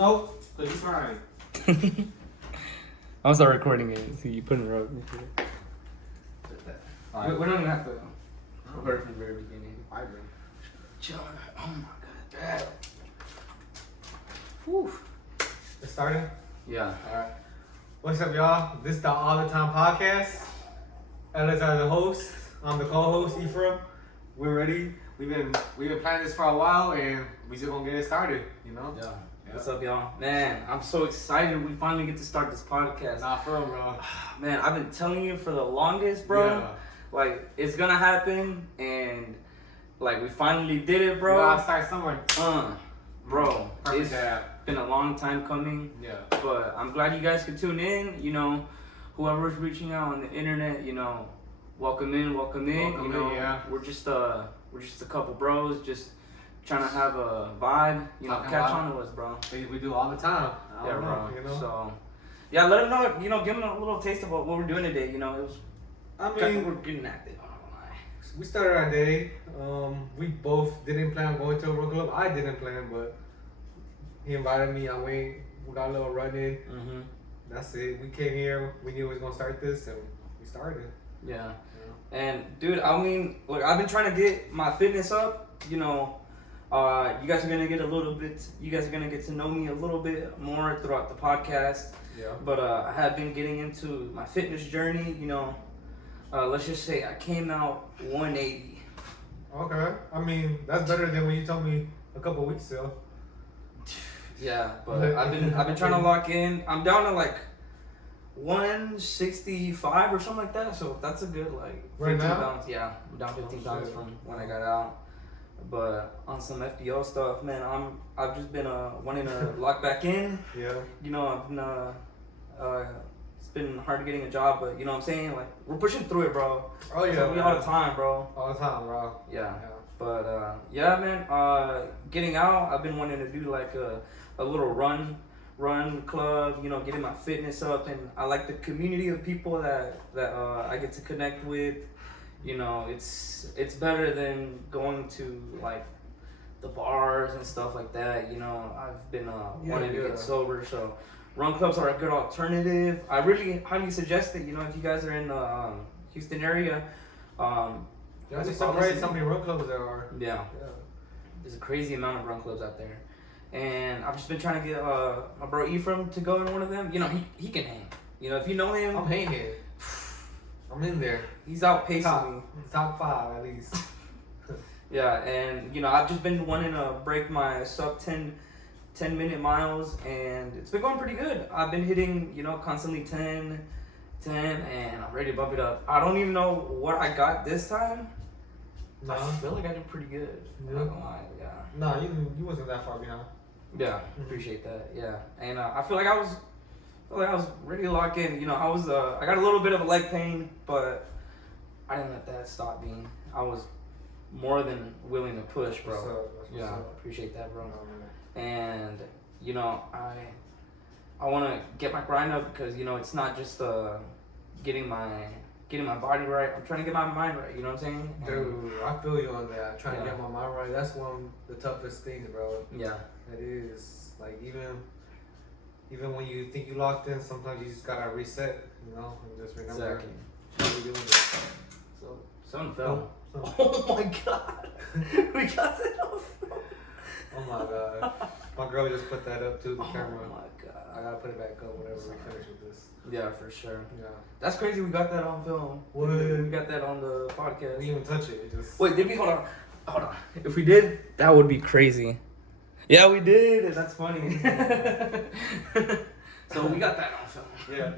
Nope, because he's trying. I'll start recording it. So you put it up. Alright. We don't even have to record from the very beginning. I agree. Chill. Oh my god. Whew. It's starting? Yeah. Alright. What's up, y'all? This is the Allthetime podcast. Ellis are the host. I'm the co-host, Ephraim. We're ready. We've been planning this for a while, and we just gonna get it started. You know? Yeah. What's up, y'all? Man, I'm so excited we finally get to start this podcast. Nah, for real, bro. Man, I've been telling you for the longest, bro. Yeah. Like, it's gonna happen, and like we finally did it, We bro. gotta start somewhere. Bro, Perfect it's dad. been a long time coming. Yeah. But I'm glad you guys could tune in. You know, whoever's reaching out on the internet, you know, welcome in. Welcome you in, know, yeah. we're just a couple bros, just trying to have a vibe. You know, Talking catch vibe. on to us, bro. We do all the time. I Yeah, don't bro. know, you know? So, yeah, let them know. You know, give them a little taste of what we're doing today. You know, it was. We're getting active. I'm not gonna lie. We started our day. We both didn't plan on going to a road club. I didn't plan, but he invited me. I went. We got a little run in. Mhm. That's it. We came here. We knew we was gonna start this, and we started. Yeah. Yeah. And dude, I mean, look, I've been trying to get my fitness up. You know, you guys are gonna get a little bit. You guys are gonna get to know me a little bit more throughout the podcast. Yeah. But I have been getting into my fitness journey. You know, let's just say I came out 180. Okay. I mean, that's better than when you told me a couple weeks ago. Yeah, but I've been trying to lock in. I'm down to like 165 or something like that. So that's a good like 15 Right now? pounds. Yeah, I'm down 15 pounds shit. from when I got out. But on some FBO stuff, man, I've just been wanting to lock back in. Yeah. You know, I've been it's been hard getting a job, but you know what I'm saying? Like we're pushing through it, bro. Oh yeah. We all the time, bro. All the time, bro. Yeah. Yeah. But yeah, man. Getting out, I've been wanting to do like a little run club. You know, getting my fitness up, and I like the community of people that I get to connect with. You know, it's better than going to like the bars and stuff like that. You know, I've been wanting to get sober, so run clubs are a good alternative. I really highly suggest it. You know, if you guys are in the Houston area, Yeah, just surprised how many road clubs there are. yeah. Yeah. There's a crazy amount of run clubs out there. And I've just been trying to get my bro Ephraim to go in one of them. You know, he can hang. You know, if you know him, I'm hanging. I'm in there. he's outpacing me. Top 5 at least. Yeah, and you know, I've just been wanting to break my sub 10 minute miles, and it's been going pretty good. I've been hitting, you know, constantly 10, and I'm ready to bump it up. I don't even know what I got this time. No. I feel like I did pretty good. I'm not gonna lie, yeah. No, you wasn't that far behind. Yeah, appreciate that. Yeah, and I feel like I was ready to lock in. You know, I got a little bit of a leg pain, but I didn't let that stop me. I was more than willing to push, bro. What's up? That's what's Yeah, up. appreciate that, bro. Oh, man. And you know, I want to get my grind up because you know it's not just getting my body right. I'm trying to get my mind right. You know what I'm saying? Dude, I feel you on that. Trying to Yeah. get my mind right. That's one of the toughest things, bro. Yeah. It is. Like even when you think you locked in, sometimes you just gotta reset, you know, and just remember Exactly. what you're doing. So something fell. So, Oh my god. We got that off. oh my god. My girl just put that up to the Oh camera. my I god. gotta put it back up whenever we finish with this. Yeah, for sure. Yeah. That's crazy. We got that on film. What? We got that on the podcast. We didn't even touch it. It just. Wait, did we? Hold on. If we did, that would be crazy. Yeah, we did, and that's funny. So we got that on film. Yeah.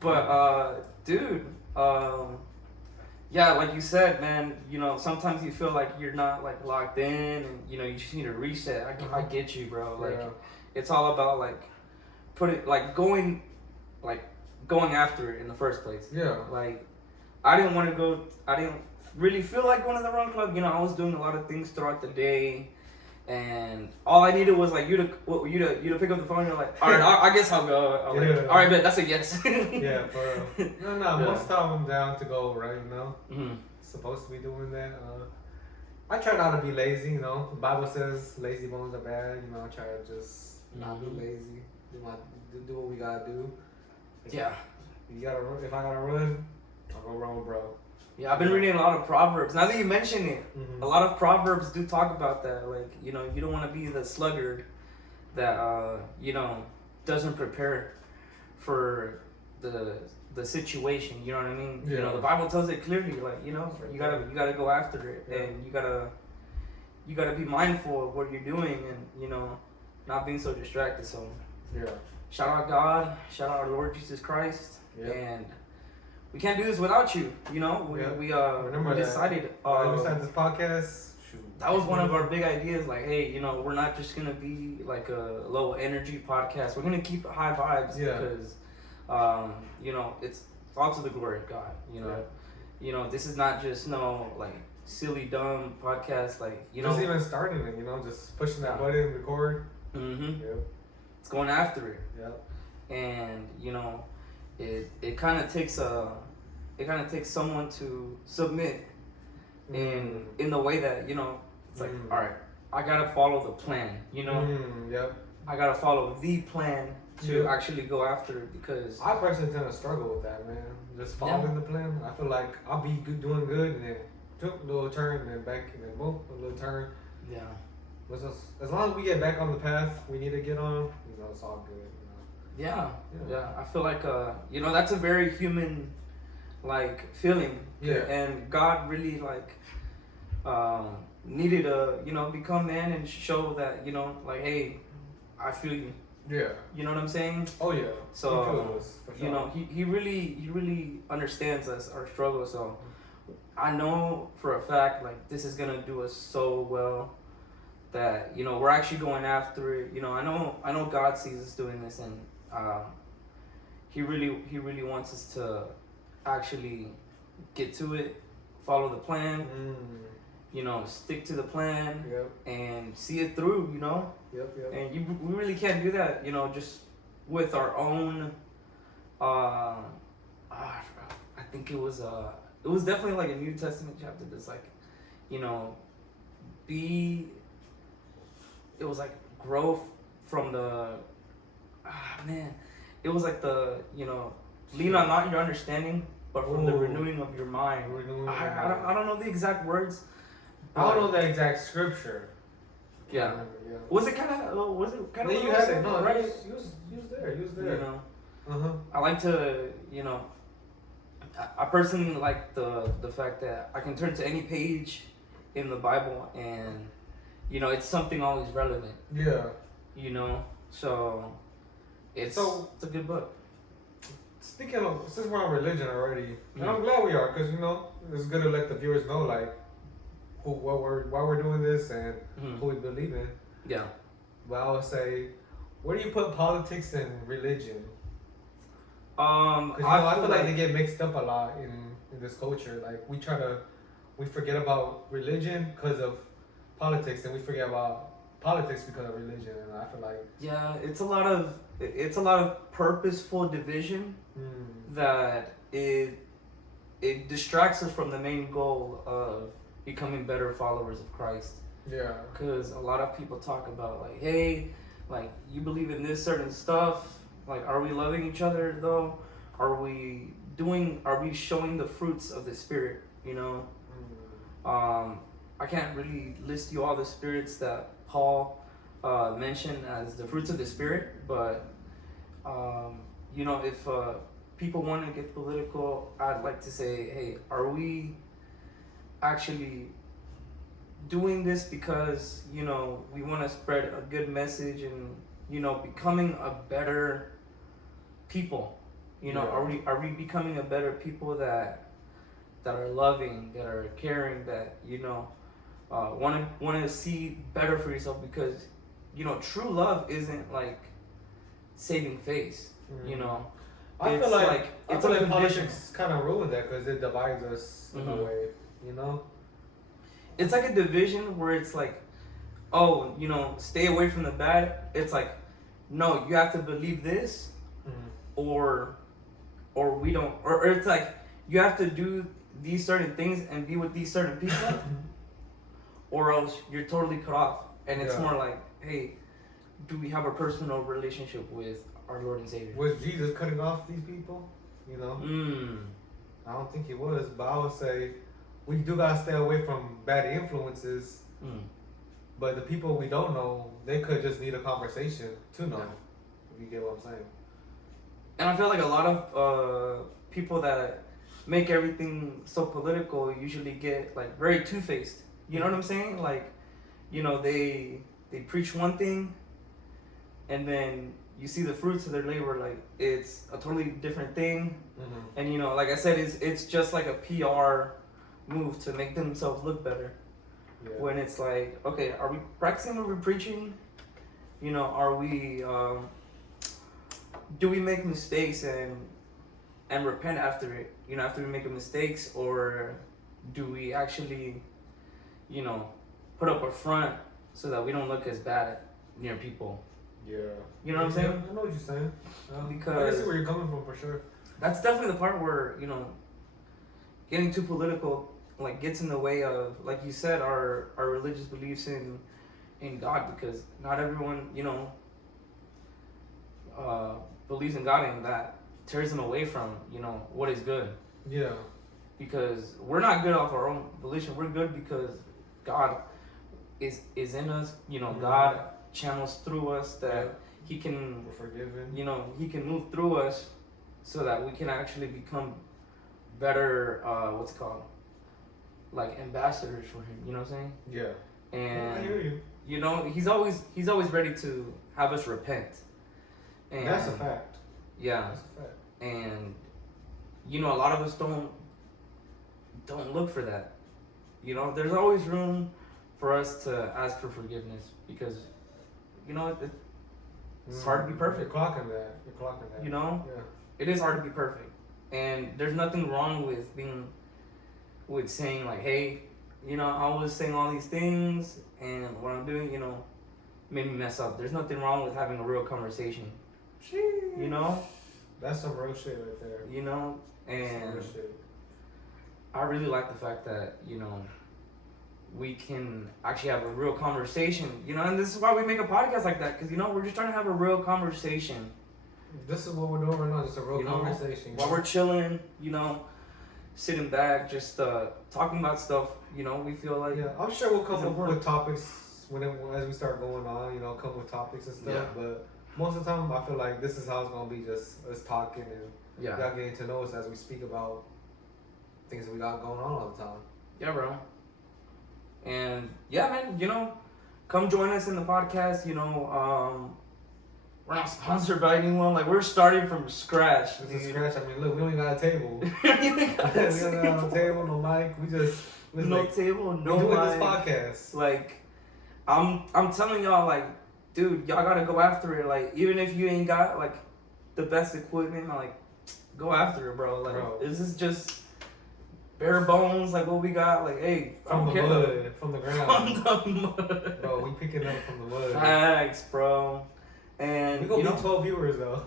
But dude, yeah, like you said, man. You know, sometimes you feel like you're not like locked in, and you know you just need a reset. I get you, bro. Like Yeah. it's all about like going after it in the first place. Yeah. Like, I didn't want to go. I didn't really feel like going to the run club. You know, I was doing a lot of things throughout the day, and all I needed was like you to pick up the phone. You're like, all right, I guess I'll go. I'm like, all right, bet that's a yes. Yeah, for real. No, Yeah. most of the time I'm down to go right now. Mhm. Supposed to be doing that. I try not to be lazy, you know. The Bible says lazy bones are bad, you know. I try to just not be lazy. Do what we gotta do. Yeah. You gotta run. If I gotta run, I'll go run with bro. Yeah, I've been reading a lot of Proverbs. Now that you mention it, a lot of Proverbs do talk about that. Like, you know, you don't want to be the sluggard that, you know, doesn't prepare for the situation. You know what I mean? Yeah. You know, the Bible tells it clearly. Like, you know, you gotta go after it, and you gotta be mindful of what you're doing, and you know, not being so distracted. So, shout out God, shout out our Lord Jesus Christ, and we can't do this without you. You know, we decided. Besides this podcast, that was one of our big ideas. Like, hey, you know, we're not just gonna be like a low energy podcast. We're gonna keep high vibes because, you know, it's all to the glory of God. You know, this is not just like silly dumb podcast. Like, you know, just even starting it. You know, just pushing that button, record. It's going after it. And you know, it kind of takes someone to submit in the way that, you know, it's like, all right, I gotta follow the plan, you know. I gotta follow the plan to actually go after it, because I personally tend to struggle with that, man. Just following the plan. I feel like I'll be doing good, and then a little turn, and then back, and then boom, a little turn. But just, as long as we get back on the path we need to get on, you know, it's all good. You know? Yeah. I feel like you know, that's a very human like feeling. And God really like needed to, you know, become man and show that, you know, like, hey, I feel you. You know what I'm saying? Oh yeah. So you know, he really understands us, our struggle. So I know for a fact, like, this is gonna do us so well that, you know, we're actually going after it. You know, I know God sees us doing this, and he really wants us to actually get to it, follow the plan, you know, stick to the plan, and see it through, you know. And we really can't do that, you know, just with our own. I think it was definitely like a New Testament chapter that's like, you know, it was like growth from the, it was like the, you know, lean on not your understanding, but from the renewing of your mind. I don't know the exact words. I don't know the exact scripture. Was it kind of? You had it. No, right. He was there. You know. I like to, you know. I personally like the fact that I can turn to any page in the Bible, and you know, it's something always relevant. You know, so it's a good book. Speaking of, since we're on religion already, and I'm glad we are, because, you know, it's good to let the viewers know, like, why we're doing this and who we believe in. But I would say, where do you put politics and religion? Because, you know, I feel like they get mixed up a lot in this culture. Like, we forget about religion because of politics, and we forget about politics because of religion. And I feel like it's a lot of purposeful division that it distracts us from the main goal of becoming better followers of Christ. Because a lot of people talk about, like, hey, like, you believe in this certain stuff, like, are we loving each other though? Are we showing the fruits of the Spirit, you know? I can't really list you all the spirits that Paul mentioned as the fruits of the Spirit, but you know, if people want to get political, I'd like to say, hey, are we actually doing this because, you know, we want to spread a good message and, you know, becoming a better people? You know, are we becoming a better people that are loving, that are caring, that, you know, want to see better for yourself? Because, you know, true love isn't like saving face. You know, I feel like politics kind of ruined that because it divides us in a way. You know, it's like a division where it's like, oh, you know, stay away from the bad. It's like, no, you have to believe this, or we don't, or it's like you have to do these certain things and be with these certain people, or else you're totally cut off. And it's more like, hey, do we have a personal relationship with our Lord and Savior? Was Jesus cutting off these people? You know? I don't think he was, but I would say we do gotta stay away from bad influences. But the people we don't know, they could just need a conversation to know. If you get what I'm saying. And I feel like a lot of people that make everything so political usually get like very two-faced. You know what I'm saying? Like, you know, they preach one thing, and then you see the fruits of their labor, like it's a totally different thing. And you know, like I said, it's just like a PR move to make themselves look better. When it's like, okay, are we practicing what we're preaching? You know, are we do we make mistakes and repent after it? You know, after we make mistakes, or do we actually, you know, put up a front so that we don't look as bad near people? Yeah. You know what I'm saying? I know what you're saying. Because I see where you're coming from for sure. That's definitely the part where, you know, getting too political like gets in the way of, like you said, our religious beliefs in God, because not everyone, you know, believes in God, and that tears them away from, you know, what is good. Yeah. Because we're not good off our own volition. We're good because God is in us. You know, God channels through us that He can. We're forgiven. You know, He can move through us so that we can actually become better. What's it called? Like ambassadors for Him. You know what I'm saying? Yeah. And I hear you. You know, He's always ready to have us repent. And that's a fact. Yeah. That's a fact. And you know, a lot of us don't look for that. You know, there's always room for us to ask for forgiveness, because, you know, it's hard to be perfect. You're clocking that. You know? Yeah. It is hard to be perfect. And there's nothing wrong with saying like, hey, you know, I was saying all these things and what I'm doing, you know, made me mess up. There's nothing wrong with having a real conversation. You know? That's some real shit right there. You know? And I really like the fact that, you know, we can actually have a real conversation, you know, and this is why we make a podcast like that, because, you know, we're just trying to have a real conversation. This is what we're doing right now, just a real conversation. While we're chilling, you know, sitting back, just talking about stuff, you know, we feel like... Yeah, I'm sure we'll come up with topics as we start going on, you know, come with topics and stuff, but most of the time I feel like this is how it's going to be, just us talking and y'all getting to know us as we speak about things that we got going on all the time. Yeah, bro. And yeah, man, you know, come join us in the podcast. You know, we're not sponsored by anyone. Like, we're starting from scratch. This is scratch. I mean, look, we don't even got a table. We don't got a table, no mic. We just no table, no mic. We're doing this podcast. Like, I'm telling y'all, like, dude, y'all gotta go after it. Like, even if you ain't got like the best equipment, like, go after it, bro. Like, this is just bare bones, like what we got, like, hey, from the mud, from the ground, from the mud, bro. We picking up from the mud. Facts, bro. And we gonna be 12 viewers though.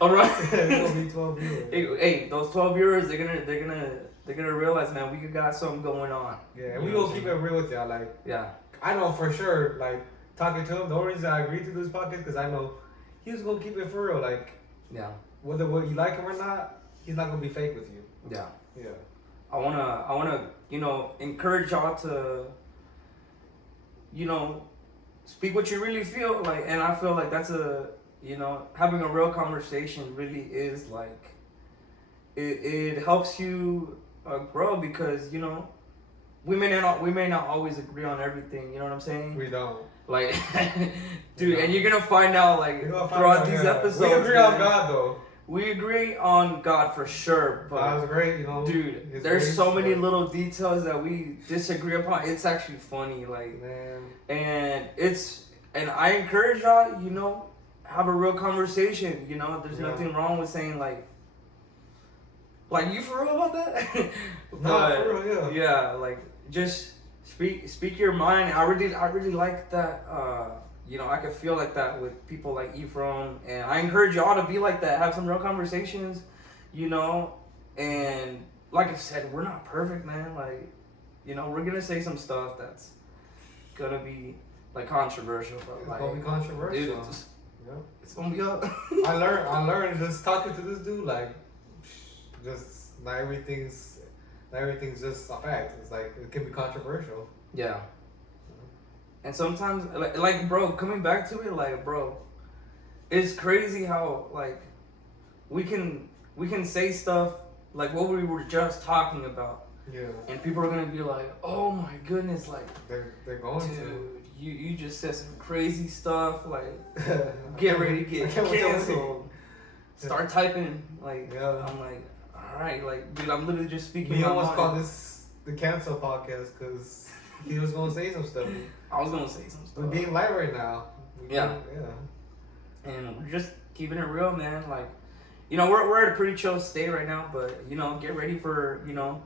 All right, we gonna be 12 viewers. Hey, those 12 viewers, they're gonna realize, man, we got something going on. Yeah, we gonna keep it real with y'all. Like, I know for sure. Like, talking to him, the only reason I agreed to do this podcast because I know he was gonna keep it for real. Like, whether you like him or not, he's not gonna be fake with you. Yeah. Yeah. I wanna, you know, encourage y'all to, you know, speak what you really feel like, and I feel like that's you know, having a real conversation really is like, it helps you grow, because, you know, we may not always agree on everything. You know what I'm saying? We don't. Like, dude, and you're gonna find out like throughout these episodes. We agree on God though. We agree on God for sure, but God's great, you know. Dude, there's so many little details that we disagree upon. It's actually funny, like, man. And I encourage y'all, you know, have a real conversation. You know, there's nothing wrong with saying like you for real about that? No, for real, yeah, like just speak your mind. I really like that. You know, I can feel like that with people like Ephraim, and I encourage y'all to be like that. Have some real conversations, you know. And like I said, we're not perfect, man. Like, you know, we're gonna say some stuff that's gonna be like controversial, but It's like gonna be controversial. dude, Yep. it's gonna be up. I learned just talking to this dude, like, just not everything's just a fact. It's like it can be controversial. Yeah. And sometimes, like, bro, coming back to it, like, bro, it's crazy how like we can say stuff like what we were just talking about, Yeah. and people are gonna be like, oh my goodness, like, They're going dude, you just said some crazy stuff, like, get ready to get I can't wait till we- canceled. Start typing, like, Yeah. I'm like, all right, like, dude, I'm literally just speaking. We my almost mind. called this the cancel podcast because he was gonna say some stuff. I was gonna say some stuff. We're being light right now. Yeah. Yeah. And we're just keeping it real, man. Like, you know, we're at a pretty chill state right now, but, you know, get ready for, you know.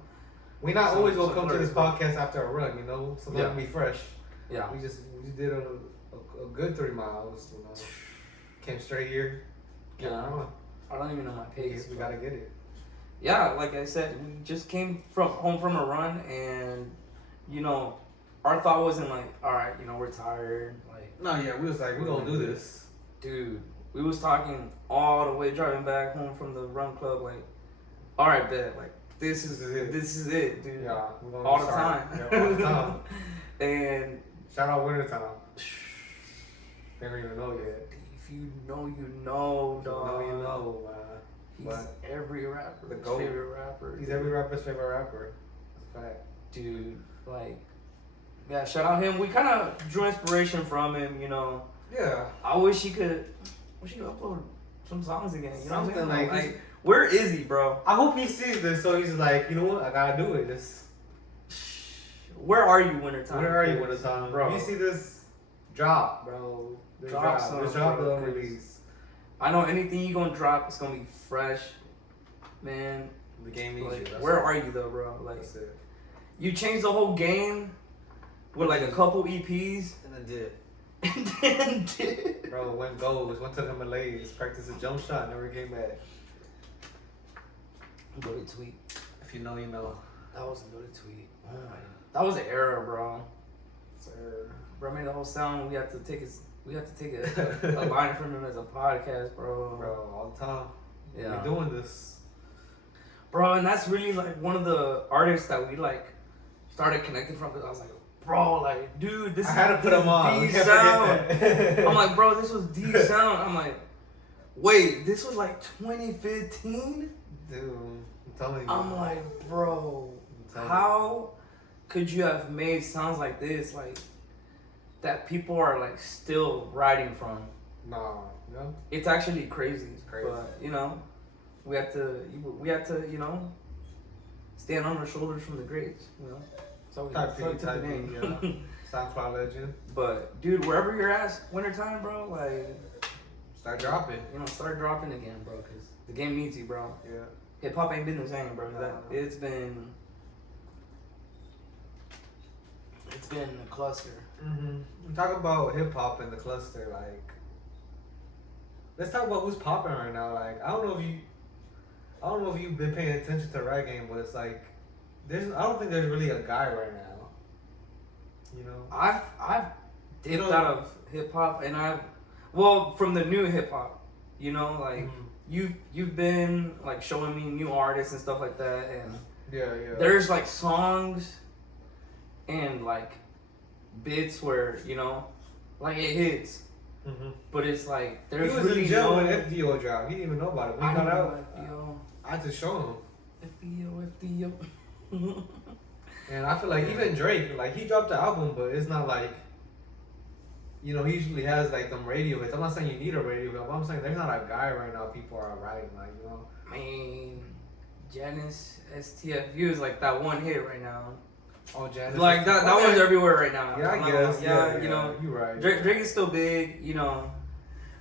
We not Some- always gonna some come to this flirting. podcast after a run, you know. Sometimes Yeah. we fresh. Yeah. We just did a good 3 miles, you know. Came straight here. Kept Yeah. on. I don't even know my pace. We gotta get it. Yeah, like I said, we just came home from a run, and, you know, our thought wasn't like, all right, you know, we're tired. Like, No, yeah, we was like, we're gonna do this. dude, we was talking all the way driving back home from the run club, like, all right, bet, like, this is it, dude. Yeah, we're gonna All the start. time. Yeah, all the time. And Shout out winter time. They don't even know yet. if you know, you know, You dog. know, you know, man. He's But every rapper's the GOAT. favorite rapper. he's every rapper's favorite rapper. That's a fact. Dude, like, yeah, shout out him. We kind of drew inspiration from him, you know. Yeah. I wish he could upload some songs again. You know what I'm Something saying? like where is he, bro? I hope he sees this, so he's like, you know what? I gotta do it. This. Where are you, wintertime? Where are you winter time, bro? You see this drop, bro? This Drop drop. some, This drop bro, the 'cause release. I know anything you gonna drop, it's gonna be fresh, man. The game needs Like, you. That's where it. are you though, bro? Like, That's it. you changed the whole game with like a couple EPs, And I did. and then did. Bro, went goals, went to the Himalayas, practiced a jump shot, never came back. Go to tweet. If you know, you know. That was a good tweet. Oh my, that was an error, bro. Sir. Bro, I made the whole sound. We had to take a line from him as a podcast, bro. Bro, all the time. Yeah. We're doing this. Bro, and that's really like one of the artists that we like started connecting from, because I was like, bro, like, dude, this I is had to put them on. We D can't sound. forget that. I'm like, bro, this was D sound. I'm like, wait, this was like 2015? Dude, I'm telling you. I'm like, bro, I'm telling how could you have made sounds like this, like, that people are like still writing from? you. No, you know? It's actually crazy. It's crazy. But, you know, we had to, you know, stand on our shoulders from the greats, you know. So we Type so we B, took type the B, name. yeah. SoundCloud legend. But, dude, wherever you're at, wintertime, bro, like, Start dropping. you know, start dropping again, bro, because the game needs you, bro. Yeah. Hip hop ain't been the same, bro. It's been a cluster. Mm-hmm. Talk about hip hop and the cluster. Like, let's talk about who's popping right now. Like, I don't know if you've been paying attention to rap game, but it's like, I don't think there's really a guy right now. You know. I've dipped You know- out of hip hop, and from the new hip hop, you know, like. Mhm. You've been like showing me new artists and stuff like that, and Yeah. there's like songs and like bits where, you know, like it hits, Mm-hmm. but it's like He there's was really in jail no. when FDO dropped. He didn't even know about it. When I he don't got know out, I had to show him. FDO. And I feel like even Drake, like he dropped the album, but it's not like, you know, he usually has like them radio hits. I'm not saying you need a radio hit, but I'm saying there's not a guy right now people are writing like, you know. I mean, Janice STFU is like that one hit right now. Oh, Janice. Like that one's everywhere right now. Yeah, I'm I not guess. gonna- Yeah, you know. you're right. Drake is still big, you know.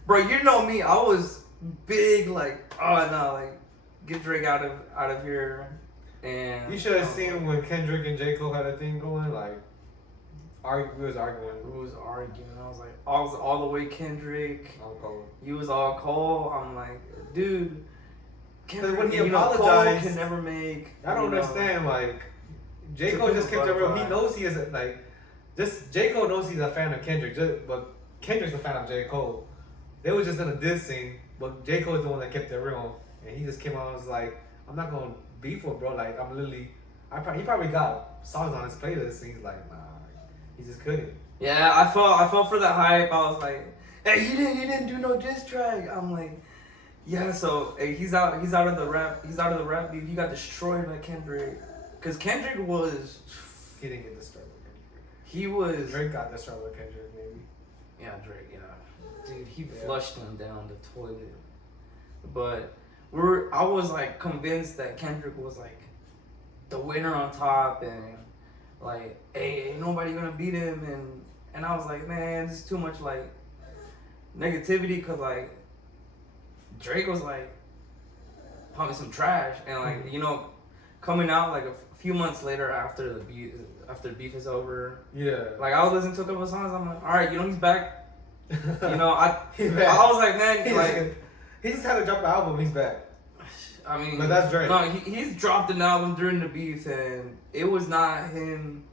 Bro, you know me. I was big, like, oh no, like, get Drake out of here. And You should have seen when Kendrick and J. Cole had a thing going, like, we was arguing. we was arguing. I was like, I was all the way Kendrick. I'm Cole. You was all Cole. I'm like, dude. Kendrick, when he you know, Cole apologized, can never make. I don't you know, understand, like, J. to Cole just people kept it real. He butterfly. knows he is, like, just J. Cole knows he's a fan of Kendrick, but Kendrick's a fan of J. Cole. They was just in a diss scene, but J. Cole is the one that kept it real, and he just came out and was like, "I'm not gonna beef with bro. Like I'm literally, he probably got songs on his playlist, and he's like, nah, he just couldn't." Yeah, I felt for the hype. I was like, hey, he didn't do no diss track. I'm like, yeah. So hey, he's out of the rap beef. He got destroyed by Kendrick, cause Kendrick was. He didn't get destroyed with Kendrick. He was. Drake got destroyed with Kendrick, maybe. Yeah, Drake. Yeah, dude, he flushed him down the toilet. But I was like convinced that Kendrick was like the winner on top, and like, hey, ain't nobody gonna beat him, and I was like, man, this is too much like negativity, cause like Drake was like pumping some trash, and like coming out like a few months later after the beef is over. Yeah. Like I was listening to a couple of songs. I'm like, all right, he's back. He's back. I was like, man, he just had to drop an album. He's back. I mean, but that's Drake. No, he's dropped an album during the beef, and it was not him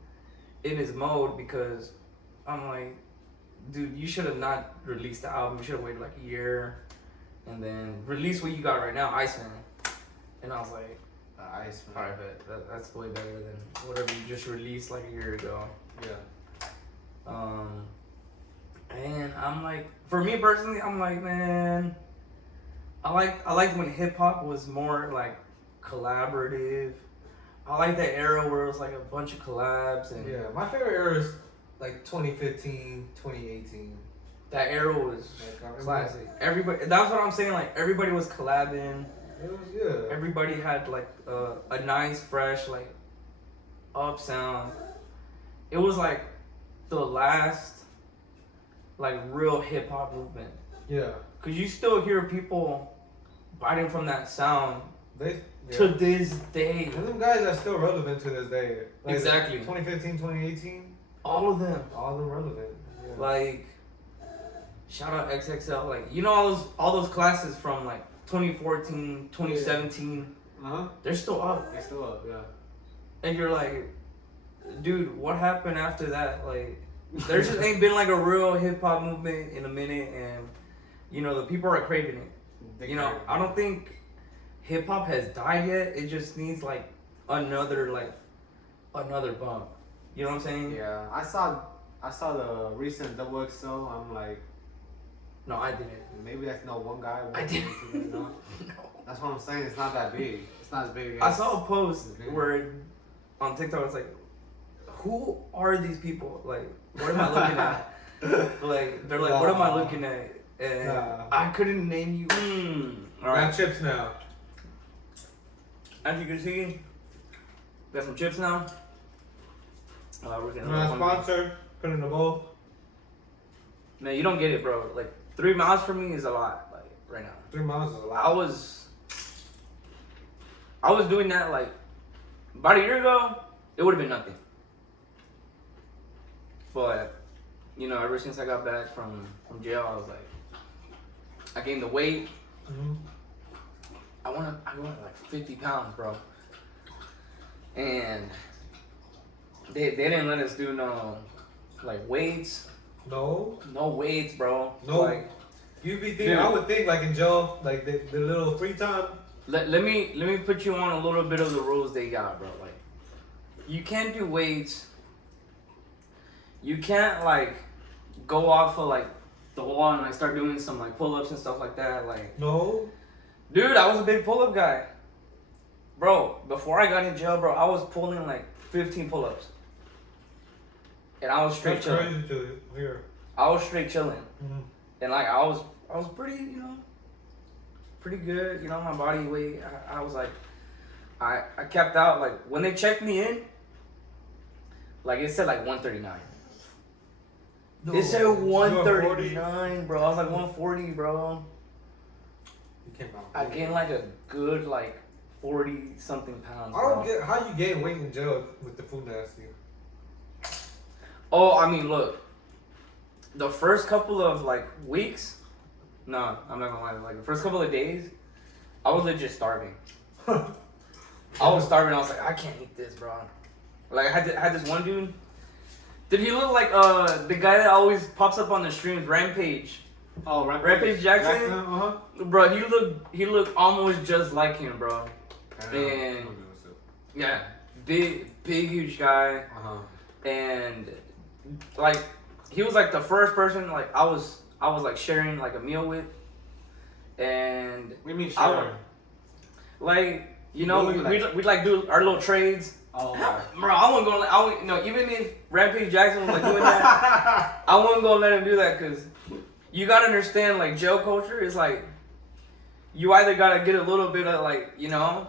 in his mode, because I'm like, dude, you should have not released the album. You should have waited like a year, and then release what you got right now, Iceman. And I was like, Iceman. alright, but that's way better than whatever you just released like a year ago. Yeah. And I'm like, for me personally, I'm like, man, I liked when hip hop was more like collaborative. I like that era where it was like a bunch of collabs, and yeah, my favorite era is like 2015, 2018. That era was classic. Everybody, that's what I'm saying. Like everybody was collabing. It was good. Everybody had like a nice, fresh, like up sound. It was like the last like real hip hop movement. Yeah. Cause you still hear people biting from that sound to this day. And them guys are still relevant to this day. Like Exactly. 2015, 2018. All of them. All of them relevant. Yeah. Like, shout out XXL. Like, all those classes from like 2014, 2017. Uh-huh. They're still up. They're still up, yeah. And you're like, dude, what happened after that? Like, there just ain't been like a real hip hop movement in a minute, and the people are craving it. I don't think hip hop has died yet. It just needs like another bump. You know what I'm saying? Yeah, I saw the recent Double XL. I'm like, no, I didn't. Maybe that's no one guy. I didn't. No. That's what I'm saying. It's not that big. It's not as big. I saw a post where on TikTok it's like, who are these people? Like, what am I looking at? Like, they're like, what am I looking at? And I couldn't name you. All right, chips now. As you can see, got some chips now. We're gonna not sponsor. Put in the bowl. Man, you don't get it, bro. Like 3 miles from me is a lot. Like right now. 3 miles is a lot. I was doing that like about a year ago. It would have been nothing. But ever since I got back from jail, I was like, I gained the weight. Mm-hmm. I went like 50 pounds, bro. And they didn't let us do no like weights. No weights, bro. No. Like, you be thinking. Dude, I would think like in jail, like the little free time. Let me put you on a little bit of the rules they got, bro. Like, you can't do weights. You can't like go off of like the wall and like start doing some like pull-ups and stuff like that. Like, no. Dude, I was a big pull-up guy. Bro, before I got in jail, bro, I was pulling like 15 pull-ups. And I was straight chilling. I was straight chilling. Mm-hmm. And like I was pretty, pretty good. My body weight. I was like, I kept out like when they checked me in. Like it said like 139. No, it said 139, bro. I was like 140, bro. You came out. I gained like a good like 40 something pounds. I don't get how you gain weight in jail with the food nasty. Oh, I mean, look. The first couple of like weeks, no, I'm not gonna lie. Like the first couple of days, I was legit starving. I was starving. I was like, I can't eat this, bro. Like I had this one dude. Did he look like the guy that always pops up on the streams, Rampage? Oh, Rampage Jackson? Uh-huh. Bro, he looked almost just like him, bro. And yeah, big huge guy. Uh-huh. And like he was like the first person like I was like sharing like a meal with. And What do you mean sharing? Like, you know, Really, we like do our little trades. Oh, okay. Bro, I wasn't gonna even if Rampage Jackson was like doing that, I wasn't gonna let him do that because you gotta understand like jail culture is like you either gotta get a little bit of like, you know,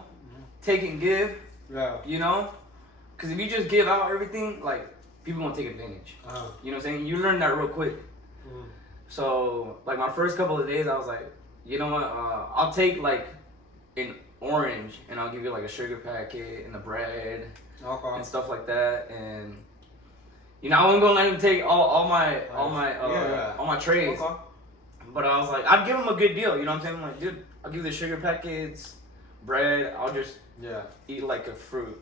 take and give. Yeah. You know? Because if you just give out everything, like people gonna take advantage. Uh-huh. You know what I'm saying? You learn that real quick. Mm. So like my first couple of days I was like, you know what, I'll take like an orange and I'll give you like a sugar packet and the bread and stuff like that. And you know, I wasn't gonna let him take all my trades. Okay. But I was like, I'd give him a good deal, you know what I'm saying? I'm like, dude, I'll give you the sugar packets, bread, I'll just eat like a fruit.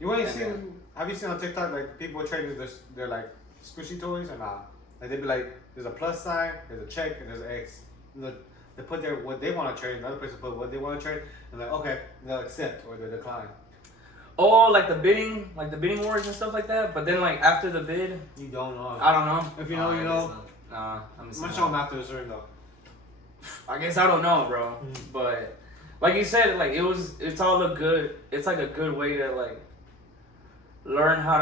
Have you seen on TikTok like people trading their like squishy toys or not? Like they'd be like, there's a plus sign, there's a check, and there's an X. They put their what they want to trade, another person put what they want to trade, and like okay, they'll accept or they'll decline. Oh, like the bidding wars and stuff like that. But then like after the bid, You don't know. I don't know. If you know, you know. Nah, I'm gonna show them after the stream though. I guess I don't know, bro. But like you said, like it's all a good. It's like a good way to like learn how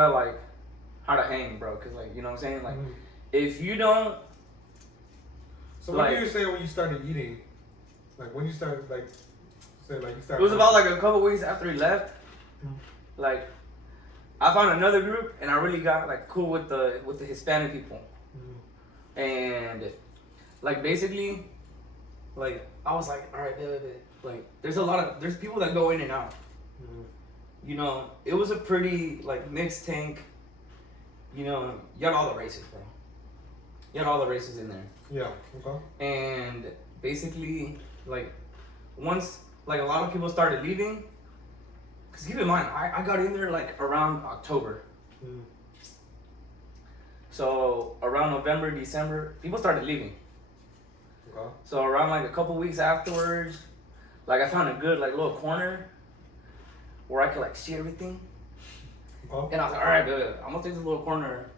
to hang, bro. Cause like you know what I'm saying, like if you don't. So what do you say when you started eating? Like when you started like, say like you started. It was about like a couple weeks after he left. Like I found another group and I really got like cool with the Hispanic people. And like basically, like I was like, all right, like there's people that go in and out. You know, it was a pretty like mixed tank. You know, you had all the races, bro. You had all the races in there. Yeah. Okay. And basically, like once like a lot of people started leaving. Cause keep in mind, I got in there like around October. So around November, December, people started leaving. Okay. So around like a couple weeks afterwards, like I found a good like little corner where I could like see everything. Okay. And I was like, all right, good. I'm gonna take this little corner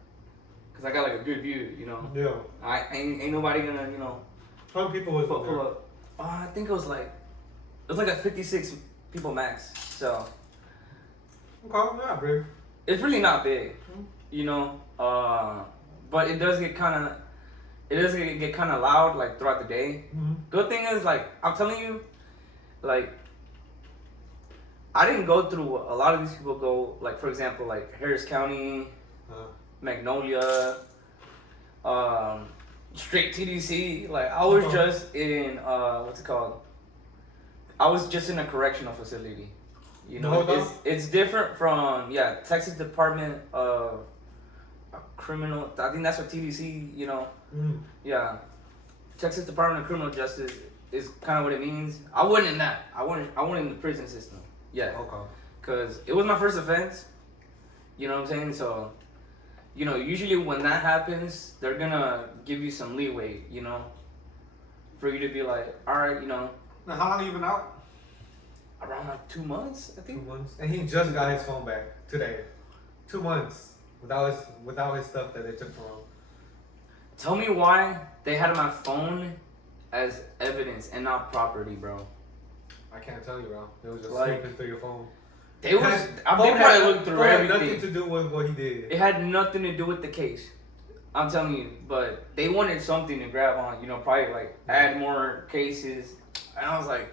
because I got like a good view, you know. Yeah. I ain't nobody gonna, you know. How many people was pull up? I think it was like a 56 people max. So. Okay, yeah, big. It's really not big, you know. But it does get kind of loud like throughout the day. Good thing is like I'm telling you, like I didn't go through what a lot of these people go. Like for example, like Harris County, Magnolia, straight TDC. Like I was just in what's it called? I was just in a correctional facility. You know, it's different from Texas Department of Criminal. I think that's what TDC. You know, yeah, Texas Department of Criminal Justice is kind of what it means. I wasn't in that. I wasn't in the prison system. Yeah. Okay. Cause it was my first offense. You know what I'm saying? So, you know, usually when that happens, they're gonna give you some leeway. You know, for you to be like, all right, you know. Now, how long have you been out? Around like 2 months, I think. 2 months, and he just got his phone back today. 2 months without his stuff that they took from him. Tell me why they had my phone as evidence and not property, bro. I can't tell you, bro. They was just like, snooping through your phone. They probably looked through everything. It had nothing to do with what he did. It had nothing to do with the case. I'm telling you, but they wanted something to grab on. You know, probably like add more cases, and I was like.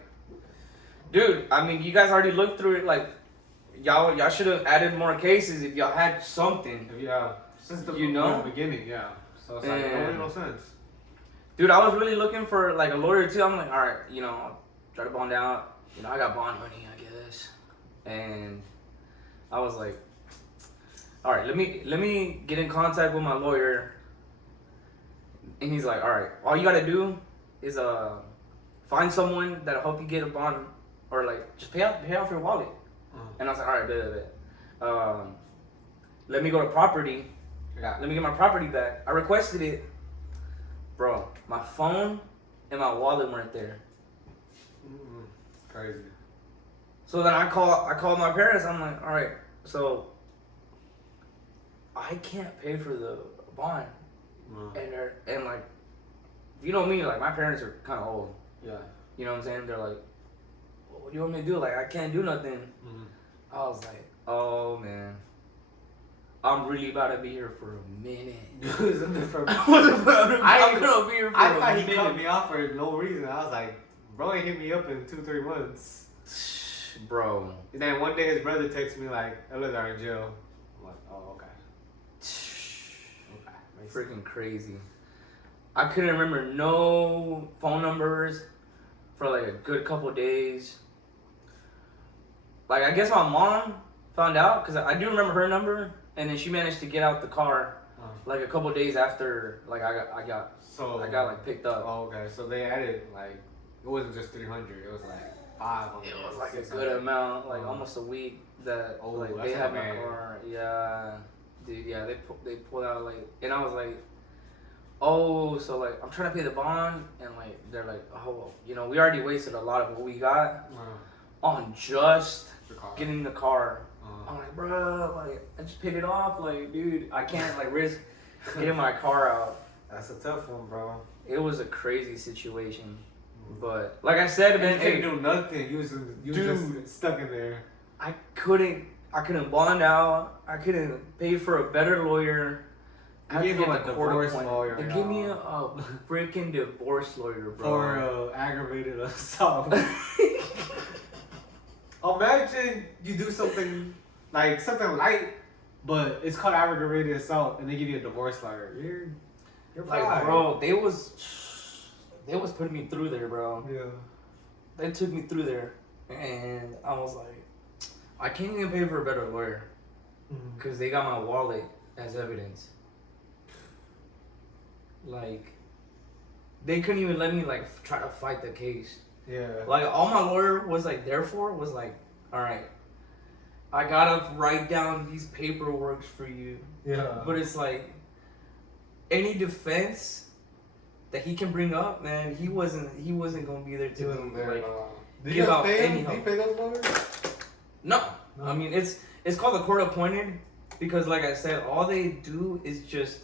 Dude, I mean, you guys already looked through it. Like, y'all should have added more cases if y'all had something. Yeah, since the beginning, yeah. So it's like, it don't make no sense. Dude, I was really looking for like a lawyer too. I'm like, all right, you know, I'll try to bond out. You know, I got bond money, I guess. And I was like, all right, let me get in contact with my lawyer. And he's like, all right, all you gotta do is find someone that'll help you get a bond. Or like just pay off your wallet, and I was like, all right, bet. Let me go to property, Yeah. Let me get my property back. I requested it. Bro, my phone and my wallet weren't there. Crazy. So then I called my parents. I'm like, all right, so I can't pay for the bond. And like, you know me, like my parents are kind of old. Yeah. You know what I'm saying? They're like, well, what do you want me to do? Like, I can't do nothing. I was like, oh man, I'm really about to be here for a minute. I'm gonna be here for I a thought minute. he cut me off for no reason. I was like, bro, he hit me up in 2-3 months. Bro. And then one day his brother texts me like, Ella's are in jail. I'm like, oh, okay. Okay. Freaking crazy. I couldn't remember no phone numbers for like a good couple days. Like, I guess my mom found out because I do remember her number, and then she managed to get out the car like a couple days after like I got like picked up. Oh, okay. So they added like, it wasn't just 300. It was like 500. It was like a good amount, like almost a week that like they had my car. Yeah, dude. Yeah, they pulled out like, and I was like, oh, so like I'm trying to pay the bond, and like they're like, oh, well, you know, we already wasted a lot of what we got on just getting the car. I'm like, bro, like I just paid it off, like, dude, I can't like risk getting my car out. That's a tough one, bro. It was a crazy situation, but like I said, man, you couldn't do nothing. You was just stuck in there. I couldn't bond out. I couldn't pay for a better lawyer. I gave him a divorce lawyer. They gave me a freaking divorce lawyer, bro. For aggravated assault. Imagine you do something like something light, but it's called aggravated assault, and they give you a divorce lawyer. You're like, fine. bro, they was putting me through there, bro. Yeah. They took me through there, and I was like, I can't even pay for a better lawyer, because they got my wallet as evidence. Like, they couldn't even let me like try to fight the case. Yeah. Like, all my lawyer was like there for was like, all right, I gotta write down these paperworks for you. Yeah. But it's like, any defense that he can bring up, man, he wasn't gonna be there to like Did give you out pay any him? help. Did you pay those lawyers? No. I mean, it's called the court appointed because, like I said, all they do is just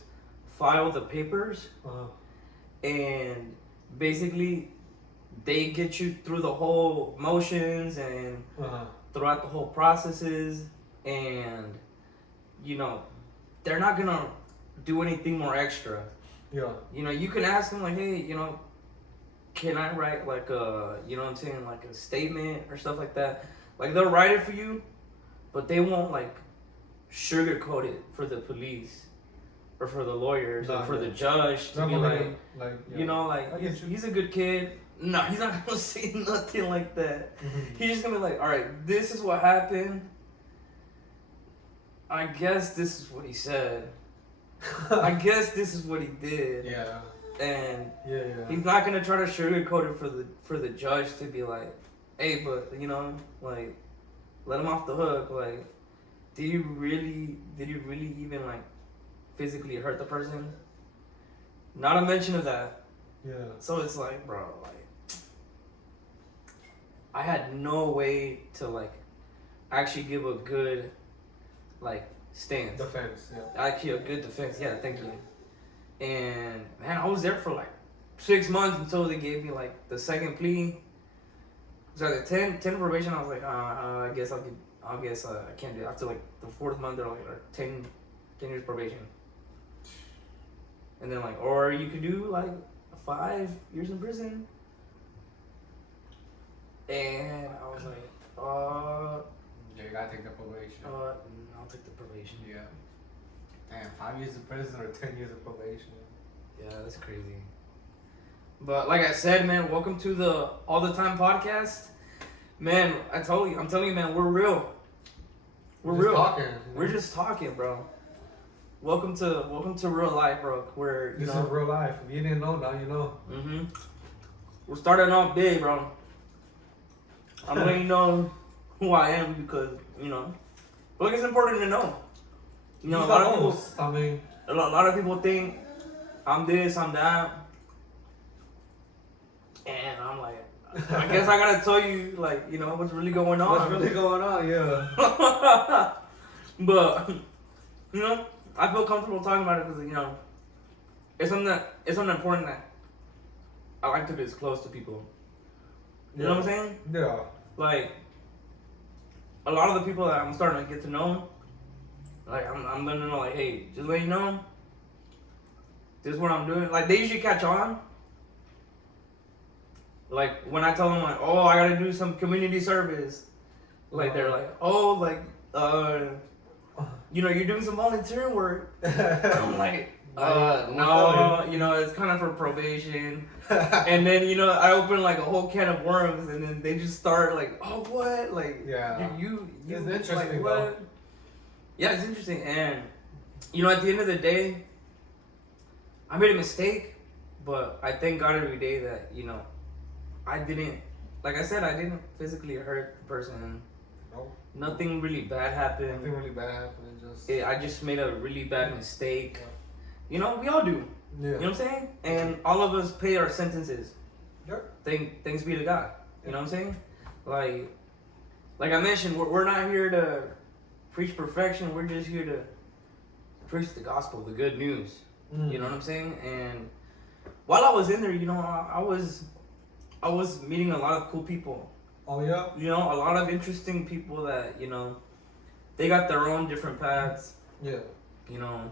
file the papers, and basically they get you through the whole motions and throughout the whole processes, and you know they're not gonna do anything more extra. Yeah. You know, you can ask them like, hey, you know, can I write like a, you know what I'm saying, like a statement or stuff like that. Like, they'll write it for you, but they won't like sugarcoat it for the police or for the lawyers or for the judge to be like yeah. You know, like he's a good kid. No, he's not gonna say nothing like that. He's just gonna be like, all right, this is what happened. I guess this is what he said. I guess this is what he did. Yeah. And yeah. He's not gonna try to sugarcoat it for the judge to be like, hey, but you know, like, let him off the hook. Like, did you really even like physically hurt the person? Not a mention of that. Yeah. So it's like, bro, like, I had no way to like actually give a good like stance. Defense, yeah. Actually, a good defense. Yeah, thank you. And man, I was there for like 6 months until they gave me like the second plea. So the 10 probation, I was like, I guess I can't do it. After like the 4th month, they're like, 10 years probation. And then like, or you could do like 5 years in prison. And I was like, yeah, you gotta take the probation. I'll take the probation. Yeah. Damn, 5 years in prison or 10 years of probation. Yeah, that's crazy. But like I said, man, welcome to the Allthetime podcast. Man, I'm telling you, man, we're real. We're real. Talking, We're just talking, bro. Welcome to real life, bro. This is real life. If you didn't know, now you know. We're starting off big, bro. I'm letting you know who I am because, you know, look, it's important to know. You know, a lot of people. I mean, lot of people think I'm this, I'm that, and I'm like, I guess I gotta tell you, like, you know, what's really going on. What's really going on? Yeah. But you know, I feel comfortable talking about it because you know, it's something important that I like to disclose to people. You know what I'm saying? Yeah. Like, a lot of the people that I'm starting to get to know, like, I'm letting them know, like, hey, just let you know, this is what I'm doing. Like, they usually catch on. Like, when I tell them, like, oh, I gotta do some community service. Like, they're like, oh, like, you know, you're doing some volunteer work. I'm like, no, you know, it's kind of for probation. And then, you know, I open like a whole can of worms, and then they just start like, oh, what? Like, yeah, you it's like, interesting, what? though. Yeah, it's interesting. And, you know, at the end of the day, I made a mistake, but I thank God every day that, you know, I didn't, like I said, I didn't physically hurt the person. No. Nothing really bad happened. Nothing really bad happened. Just I just made a really bad mistake. Yeah. You know, we all do. Yeah. You know what I'm saying? And all of us pay our sentences. Yep. Thanks be to God. You know what I'm saying? Like I mentioned, we're not here to preach perfection. We're just here to preach the gospel, the good news. You know what I'm saying? And while I was in there, you know, I was meeting a lot of cool people. Oh yeah. You know, a lot of interesting people that, you know, they got their own different paths. Yeah. You know,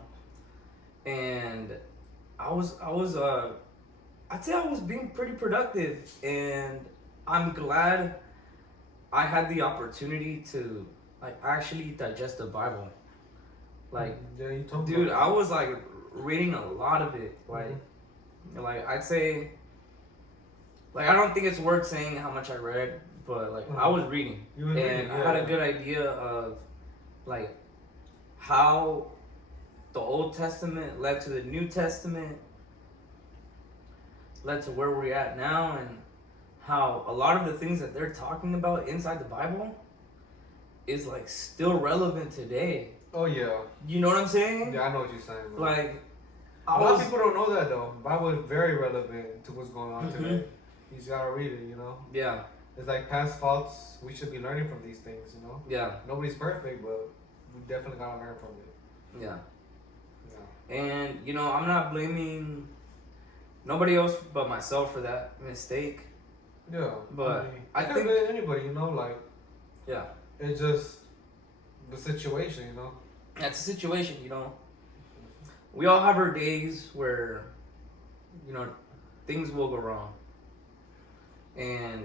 and I'd say I was being pretty productive, and I'm glad I had the opportunity to like actually digest the Bible. Like, yeah, you told dude, I was like reading a lot of it. Like, like I'd say, like I don't think it's worth saying how much I read, but like I was reading, and I had a good idea of like how the Old Testament led to the New Testament, led to where we're at now, and how a lot of the things that they're talking about inside the Bible is like still relevant today. Oh yeah. You know what I'm saying? Yeah, I know what you're saying, bro. Like, a lot of people don't know that though. The Bible is very relevant to what's going on today. You just gotta read it, you know? Yeah. It's like past faults, we should be learning from these things, you know? Yeah. Nobody's perfect, but we definitely gotta learn from it. Yeah. And, you know, I'm not blaming nobody else but myself for that mistake. Yeah. But I think anybody, you know, like, yeah. It's just the situation, you know? That's a situation, you know? We all have our days where, you know, things will go wrong. And,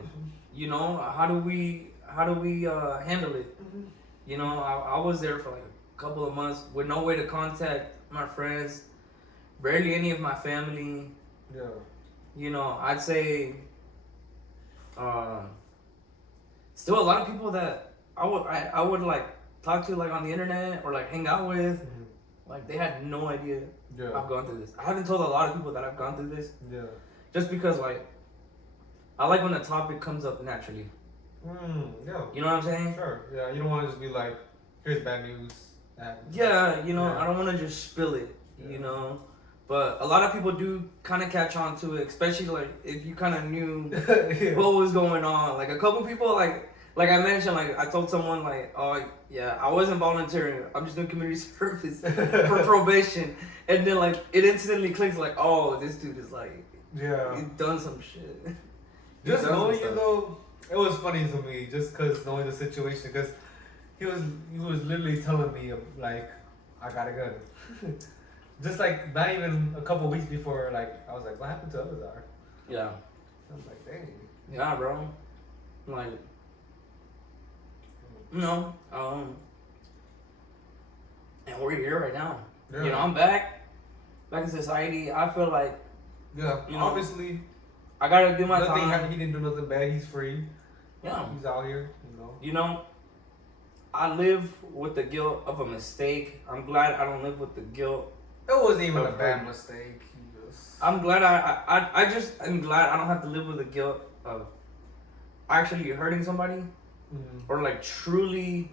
you know, how do we handle it? You know, I was there for like a couple of months with no way to contact my friends, barely any of my family. Yeah. You know, I'd say still a lot of people that I would like talk to like on the internet or like hang out with, like they had no idea I've gone through this. I haven't told a lot of people that I've gone through this. Yeah. Just because like I like when the topic comes up naturally. Yeah. You know what I'm saying? Sure. Yeah. You don't want to just be like, here's bad news. Yeah. You know, I don't want to just spill it. Yeah. You know. But a lot of people do kind of catch on to it, especially like if you kind of knew what was going on. Like a couple people, like I mentioned, like I told someone like, oh yeah, I wasn't volunteering. I'm just doing community service for probation, and then like it instantly clicks like, oh, this dude is like, he's done some shit. Just knowing you though, it was funny to me just because knowing the situation, because he was literally telling me like, I got a gun. Just like not even a couple weeks before, like I was like, what happened to Allthetime? Yeah. I was like, dang. Yeah, bro. Like, you know, and we're here right now. Yeah. You know, I'm back in society. I feel like, you know, obviously, I gotta do my time. He didn't do nothing bad. He's free. Yeah. He's out here. You know. You know, I live with the guilt of a mistake. I'm glad I don't live with the guilt. It wasn't even a bad mistake. I'm glad I'm glad I don't have to live with the guilt of actually hurting somebody, or like truly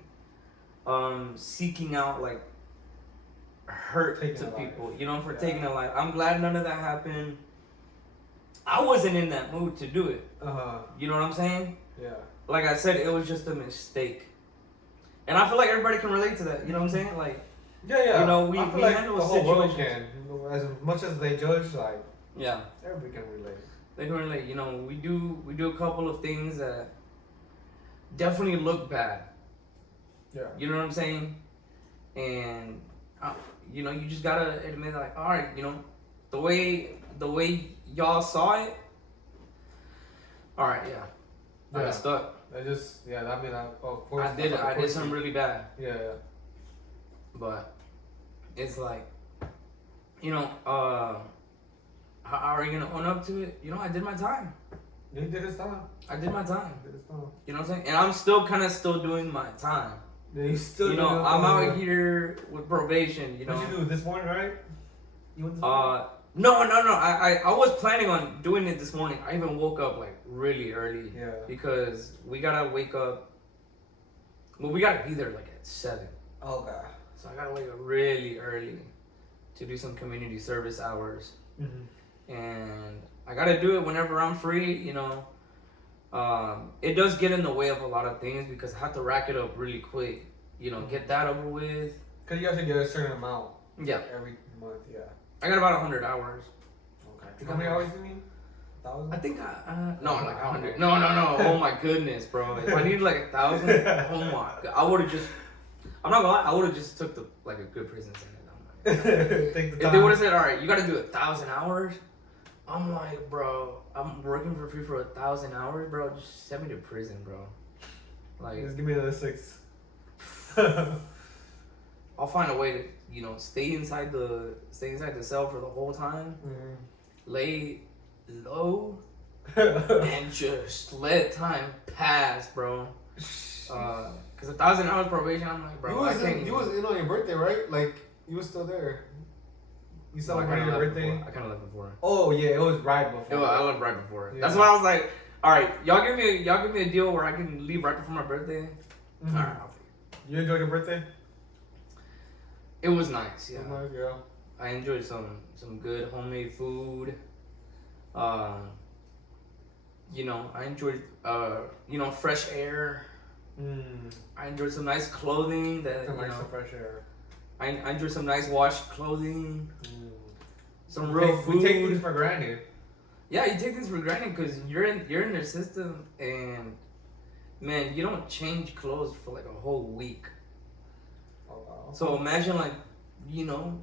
seeking out like hurt Taking to a life. people, you know, for Yeah. taking a life. I'm glad none of that happened. I wasn't in that mood to do it. You know what I'm saying? Yeah. Like I said, it was just a mistake. And I feel like everybody can relate to that. You know what I'm saying? Like, Yeah. you know, we I feel we like handle the whole world situations. can. As much as they judge, like Yeah, everybody can relate. they can relate. You know, we do a couple of things that definitely look bad. Yeah. You know what I'm saying? And you know, you just gotta admit, like, all right, you know, the way y'all saw it. All right, yeah, I Yeah. messed up. I just I mean of course I did something really bad. Yeah. But it's like, you know, how are you gonna own up to it? You know, I did my time. He did his time. I did my time. He did his time. You know what I'm saying? And I'm still doing my time. Yeah, you still. You know, I'm out here with probation. You know. What'd you do this morning, right? You went this No. I was planning on doing it this morning. I even woke up like really early. Yeah. Because we gotta wake up. Well, we gotta be there like at 7. Oh god. So I gotta wake up really early to do some community service hours. Mm-hmm. And I gotta do it whenever I'm free. You know. It does get in the way of a lot of things because I have to rack it up really quick. You know, get that over with. Cause you have to get a certain amount. Yeah. Every month, yeah. I got about 100 hours. Okay. How many hours do you need? 1,000? I think no, like 100. No. Oh my goodness, bro. If I needed like 1,000, oh my god, I would have just. I'm not gonna lie, I would have just took the like a good prison sentence. Take the If time. they would have said, all right, you got to do 1,000 hours, I'm like, bro, I'm working for free for 1,000 hours, bro. Just send me to prison, bro. Like, Just give me another 6. I'll find a way to, you know, stay inside the cell for the whole time, lay low, and just let time pass, bro. Cause 1,000 hours probation, I'm like, bro, You was in on your birthday, right? Like you was still there. You celebrated your birthday. I kind of left before. Oh yeah, it was right before. I left right before. Yeah. That's why I was like, all right, y'all give me a deal where I can leave right before my birthday. Mm-hmm. All right, I'll take it. You enjoyed your birthday? It was nice, yeah. Nice, yeah. I enjoyed some good homemade food. You know, I enjoyed you know, fresh air. I enjoyed some nice clothing that Some you nice know. fresh air. I enjoyed some nice washed clothing. Some We real take- food. We take things for granted. Yeah, you take things for granted because you're in their system, and man, you don't change clothes for like a whole week. Oh wow. So imagine, like, you know,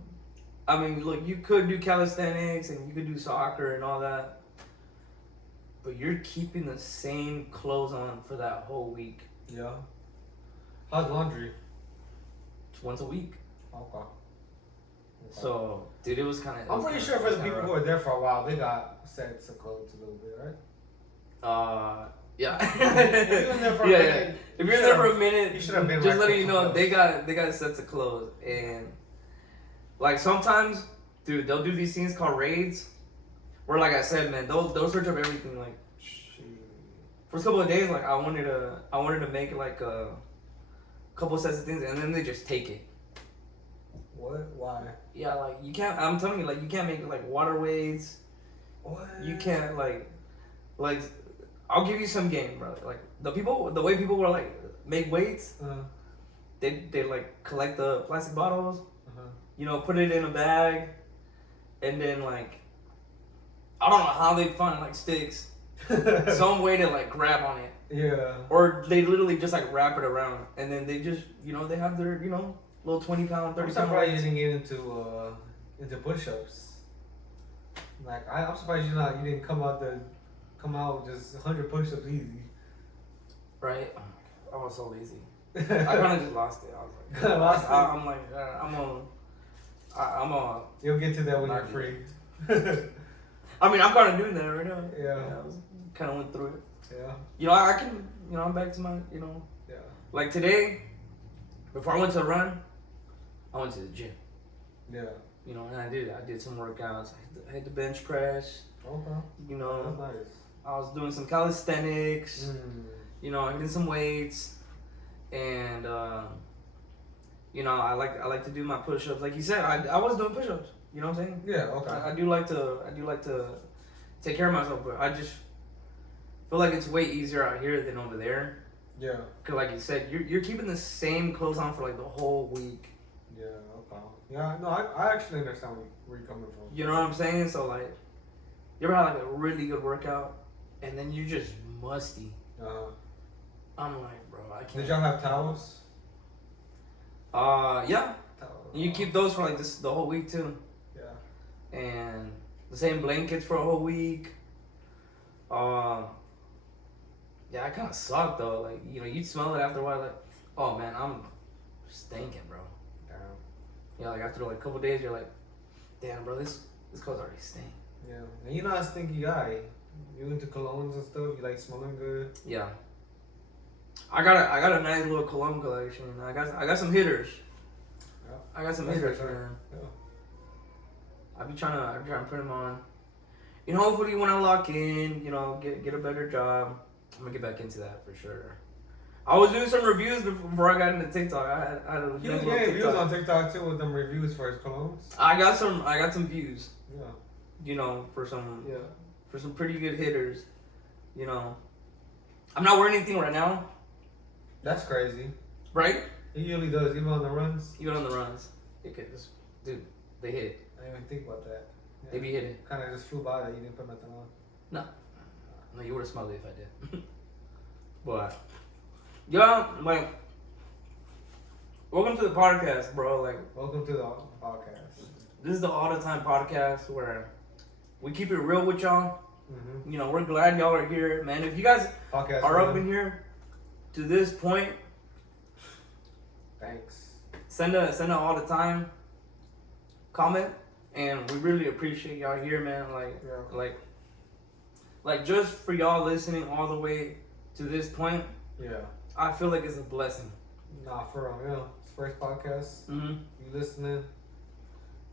I mean, look, you could do calisthenics and you could do soccer and all that, but you're keeping the same clothes on for that whole week. Yeah. How's laundry? Once a week. Okay. So, dude, it was kind of. I'm pretty sure for the people who are there for a while, they got sets of clothes a little bit, right? Yeah. If you're in there for a Yeah. minute, If you're in there for a minute, you should have been just right letting you for know, some they got sets of clothes, and like sometimes, dude, they'll do these things called raids, where like I said, man, they'll search up everything. Like, first couple of days, like I wanted to make like a couple sets of things, and then they just take it. What? Why? Yeah, like you can't. I'm telling you, like you can't make like waterways. What? You can't like. I'll give you some game, bro. Like the way people were like make weights. They like collect the plastic bottles. You know, put it in a bag, and then like I don't know how they find like sticks, some way to like grab on it. Yeah. Or they literally just like wrap it around, and then they just, you know, they have their, you know, little 20-pound, 30-pound. I'm surprised you weights. didn't get into push-ups. Like I'm surprised you didn't come out with just 100 push-ups easy. Right? I was so lazy. I kind of just lost it. I was like, Lost it? I'm like, I'm on. You'll get to that when you're Not free. I mean, I'm kind of doing that right now. Yeah. I was kind of went through it. Yeah. You know, I can, you know, I'm back to my, you know, Yeah. like today, before I went to run, I went to the gym. Yeah. You know, and I did some workouts. I hit the bench press. Okay. You know, That's nice. I was doing some calisthenics. You know, hitting some weights, and You know, I like to do my push-ups. Like you said, I was doing push-ups. You know what I'm saying? Yeah. Okay. I do like to take care of myself, but I just feel like it's way easier out here than over there. Yeah. Cause like you said, you're keeping the same clothes on for like the whole week. Yeah. Okay. Yeah. No, I actually understand where you're coming from. You know what I'm saying? So like, you ever had like a really good workout, and then you're just musty. I'm like, bro, I can't. Did y'all have towels? Yeah. Towels. You keep those for like the whole week too. Yeah. And the same blankets for a whole week. Yeah, I kind of suck though. Like, you know, you'd smell it after a while. Like, oh man, I'm stinking, bro. Damn. Yeah, like after like a couple days, you're like, damn, bro, this clothes already stink. Yeah. And you're not a stinky guy. You into colognes and stuff. You like smelling good. Yeah. I got a nice little cologne collection. I got some hitters. Yeah. I got some That's hitters, for sure. man. Yeah. I be trying to put them on. You know, hopefully when I lock in, you know, get a better job. I'm gonna get back into that for sure. I was doing some reviews before I got into TikTok. I had a He was nice little getting views TikTok. on TikTok too with them reviews for his colognes. I got some views. Yeah. You know, for some Yeah. pretty good hitters. You know, I'm not wearing anything right now, That's crazy. right? He usually does, even on the runs. Even on the runs, dude, they hit it. I didn't even think about that. Yeah. They be hitting. Kind of just flew by that you didn't put nothing on. No, you would have smelled it if I did. But yeah, like, welcome to the podcast, bro. Like, Welcome to the podcast. this is the Allthetime podcast where we keep it real with y'all. Mm-hmm. You know, we're glad y'all are here, man. If you guys Podcast. are up man. in here to this point, Thanks. send a Allthetime comment, and we really appreciate y'all here, man. Yeah. Like just for y'all listening all the way to this point, Yeah. I feel like it's a blessing. Nah, for real. You know, it's first podcast. Mm-hmm. You listening?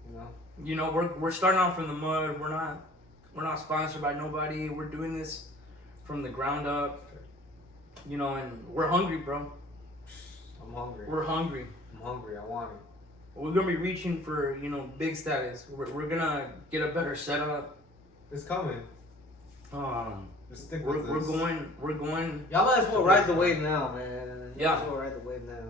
You know. You know, we're starting off from the mud. We're not sponsored by nobody. We're doing this from the ground up. You know, and we're hungry, bro. I'm hungry. We're hungry. I'm hungry. I want it. We're gonna be reaching for, you know, big status. We're gonna get a better setup. It's coming. Just stick with We're this. going. Y'all might as well ride the wave now, man. Yeah. Might as well ride the wave now.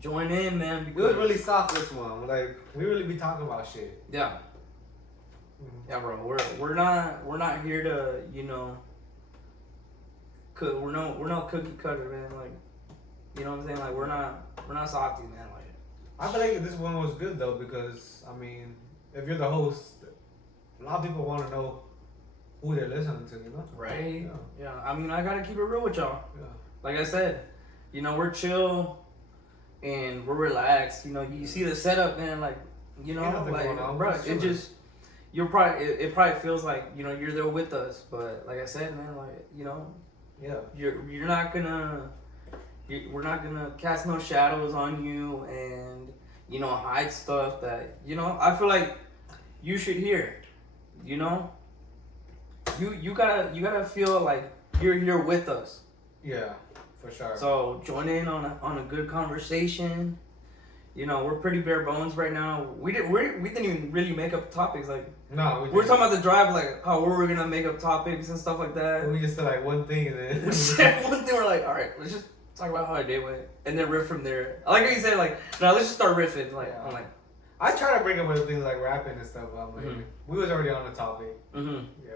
Join in, man. We was really soft this one. Like we really be talking about shit. Yeah. Mm-hmm. Yeah, bro. We're not here to, you know, we're no cookie cutter, man. Like, you know what I'm saying? Like we're not softy, man. Like, I feel like this one was good though because I mean, if you're the host, a lot of people want to know who they're listening to, you know? right? Yeah. Yeah. I mean, I gotta keep it real with y'all. Yeah. Like I said, you know, we're chill and we're relaxed. You know, you see the setup, man. Like, you know, Ain't nothing like, going on. bro, Just it chilling. just it probably feels like, you know, you're there with us. But like I said, man, like, you know, Yeah. you're not gonna. We're not gonna cast no shadows on you and, you know, hide stuff that, you know, I feel like you should hear. You know, you gotta feel like you're here with us. Yeah. For sure. So join in on a good conversation. You know, we're pretty bare bones right now. We didn't even really make up topics. Like, no, we're talking about the drive, like how we're gonna make up topics and stuff like that. We just said like one thing and then We said one thing, we're like, all right, let's just talk about how our day went, and then riff from there. I like how you said, like, no, let's just start riffing. Like, Yeah. I'm like, I try to bring up other things like rapping and stuff, but I'm like, Mhm. we was already on the topic. mm-hmm, Yeah.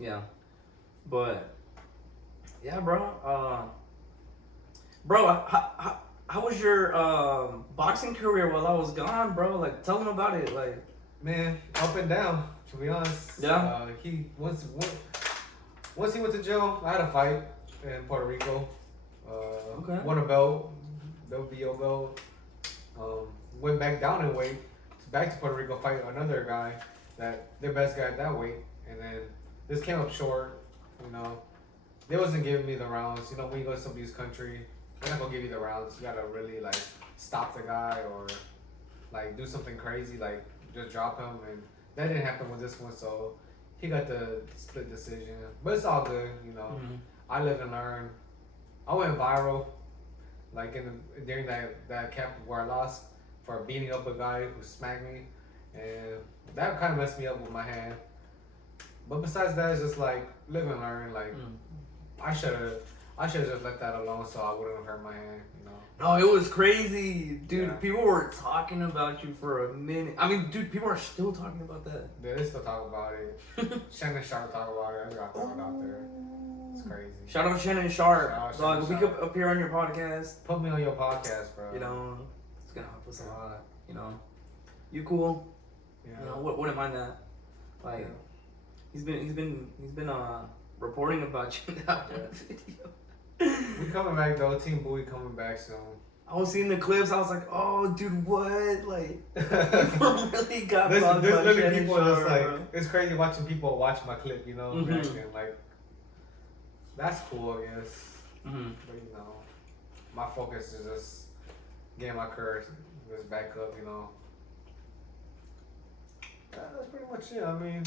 yeah, but yeah, bro. Bro, how was your boxing career while I was gone, bro? Like, tell them about it. Like, Man, up and down, to be honest. Yeah. He once he went to jail, I had a fight in Puerto Rico. Okay. Won a belt, WBO belt. Went back down in weight, back to Puerto Rico, fight another guy, their best guy at that weight, and then this came up short. You know, they wasn't giving me the rounds. You know, when you go to somebody's country, they're not gonna give you the rounds. You gotta really like stop the guy or like do something crazy, like just drop him, and that didn't happen with this one. So he got the split decision, but it's all good. You know, mhm. I live and learn. I went viral, like during that camp where I lost. for beating up a guy who smacked me, and that kind of messed me up with my hand. But besides that, it's just like live and learn. Like I should have just left that alone so I wouldn't have hurt my hand. You know. No, it was crazy, dude. Yeah. People were talking about you for a minute. I mean, dude, people are still talking about that. Yeah, they still talk about it. Shannon Sharp talk about it. I got thrown out there. It's crazy. Shout out Shannon Sharp. Shout out Dog, Shannon if we Sharp. could appear on your podcast, Put me on your podcast, bro. you know, it's gonna help us a lot. You know, you cool. Yeah. You know, wouldn't mind that. Like, Yeah. he's been reporting about you in that video. We coming back though. Team Bowie coming back soon. I was seeing the clips. I was like, oh, dude, what? Like, people really got There's bugged by literally Shannon people that's Sharp, like, bro. it's crazy watching people watch my clip, you know, Mhm. reacting. Like, that's cool, I guess. Mm-hmm. But, you know, my focus is just getting my career just back up, you know. That's pretty much it. I mean,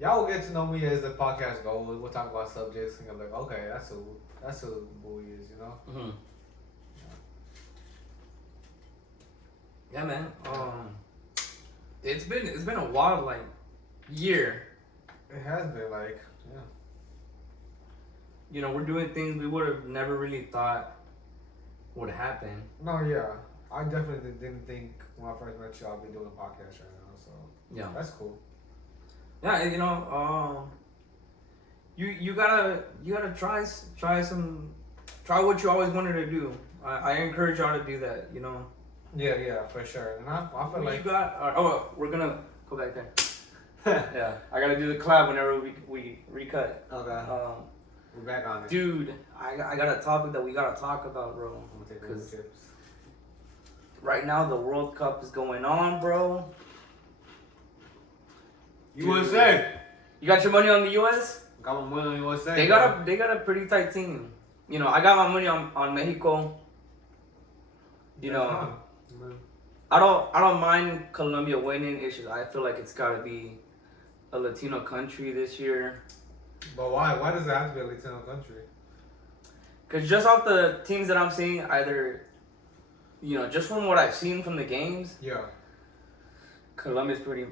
y'all will get to know me as the podcast goes. We'll talk about subjects, and I'm like, okay, that's who Bowie is, you know. Mm-hmm. Yeah, man. It's been a wild like year. It has been like, yeah. You know, we're doing things we would have never really thought would happen. No, yeah. I definitely didn't think when I first met you I'd be doing a podcast right now, so Yeah. that's cool. Yeah, you know, you gotta try what you always wanted to do. I encourage y'all to do that. You know. Yeah, for sure. And I feel like You got. We're gonna go back there. Yeah, I gotta do the collab whenever we recut. okay. We're back on it. Dude, I got a topic that we gotta talk about, bro. I'm gonna take a couple chips. Right now the World Cup is going on, bro. USA. You got your money on the US? Got my money on USA. They got a pretty tight team. You know, I got my money on Mexico. You know, I don't mind Colombia winning. It's just, I feel like it's gotta be a Latino country this year. But why? Why does it have to be a Latino country? Cause just off the teams that I'm seeing, either, you know, just from what I've seen from the games, Yeah. Colombia's pretty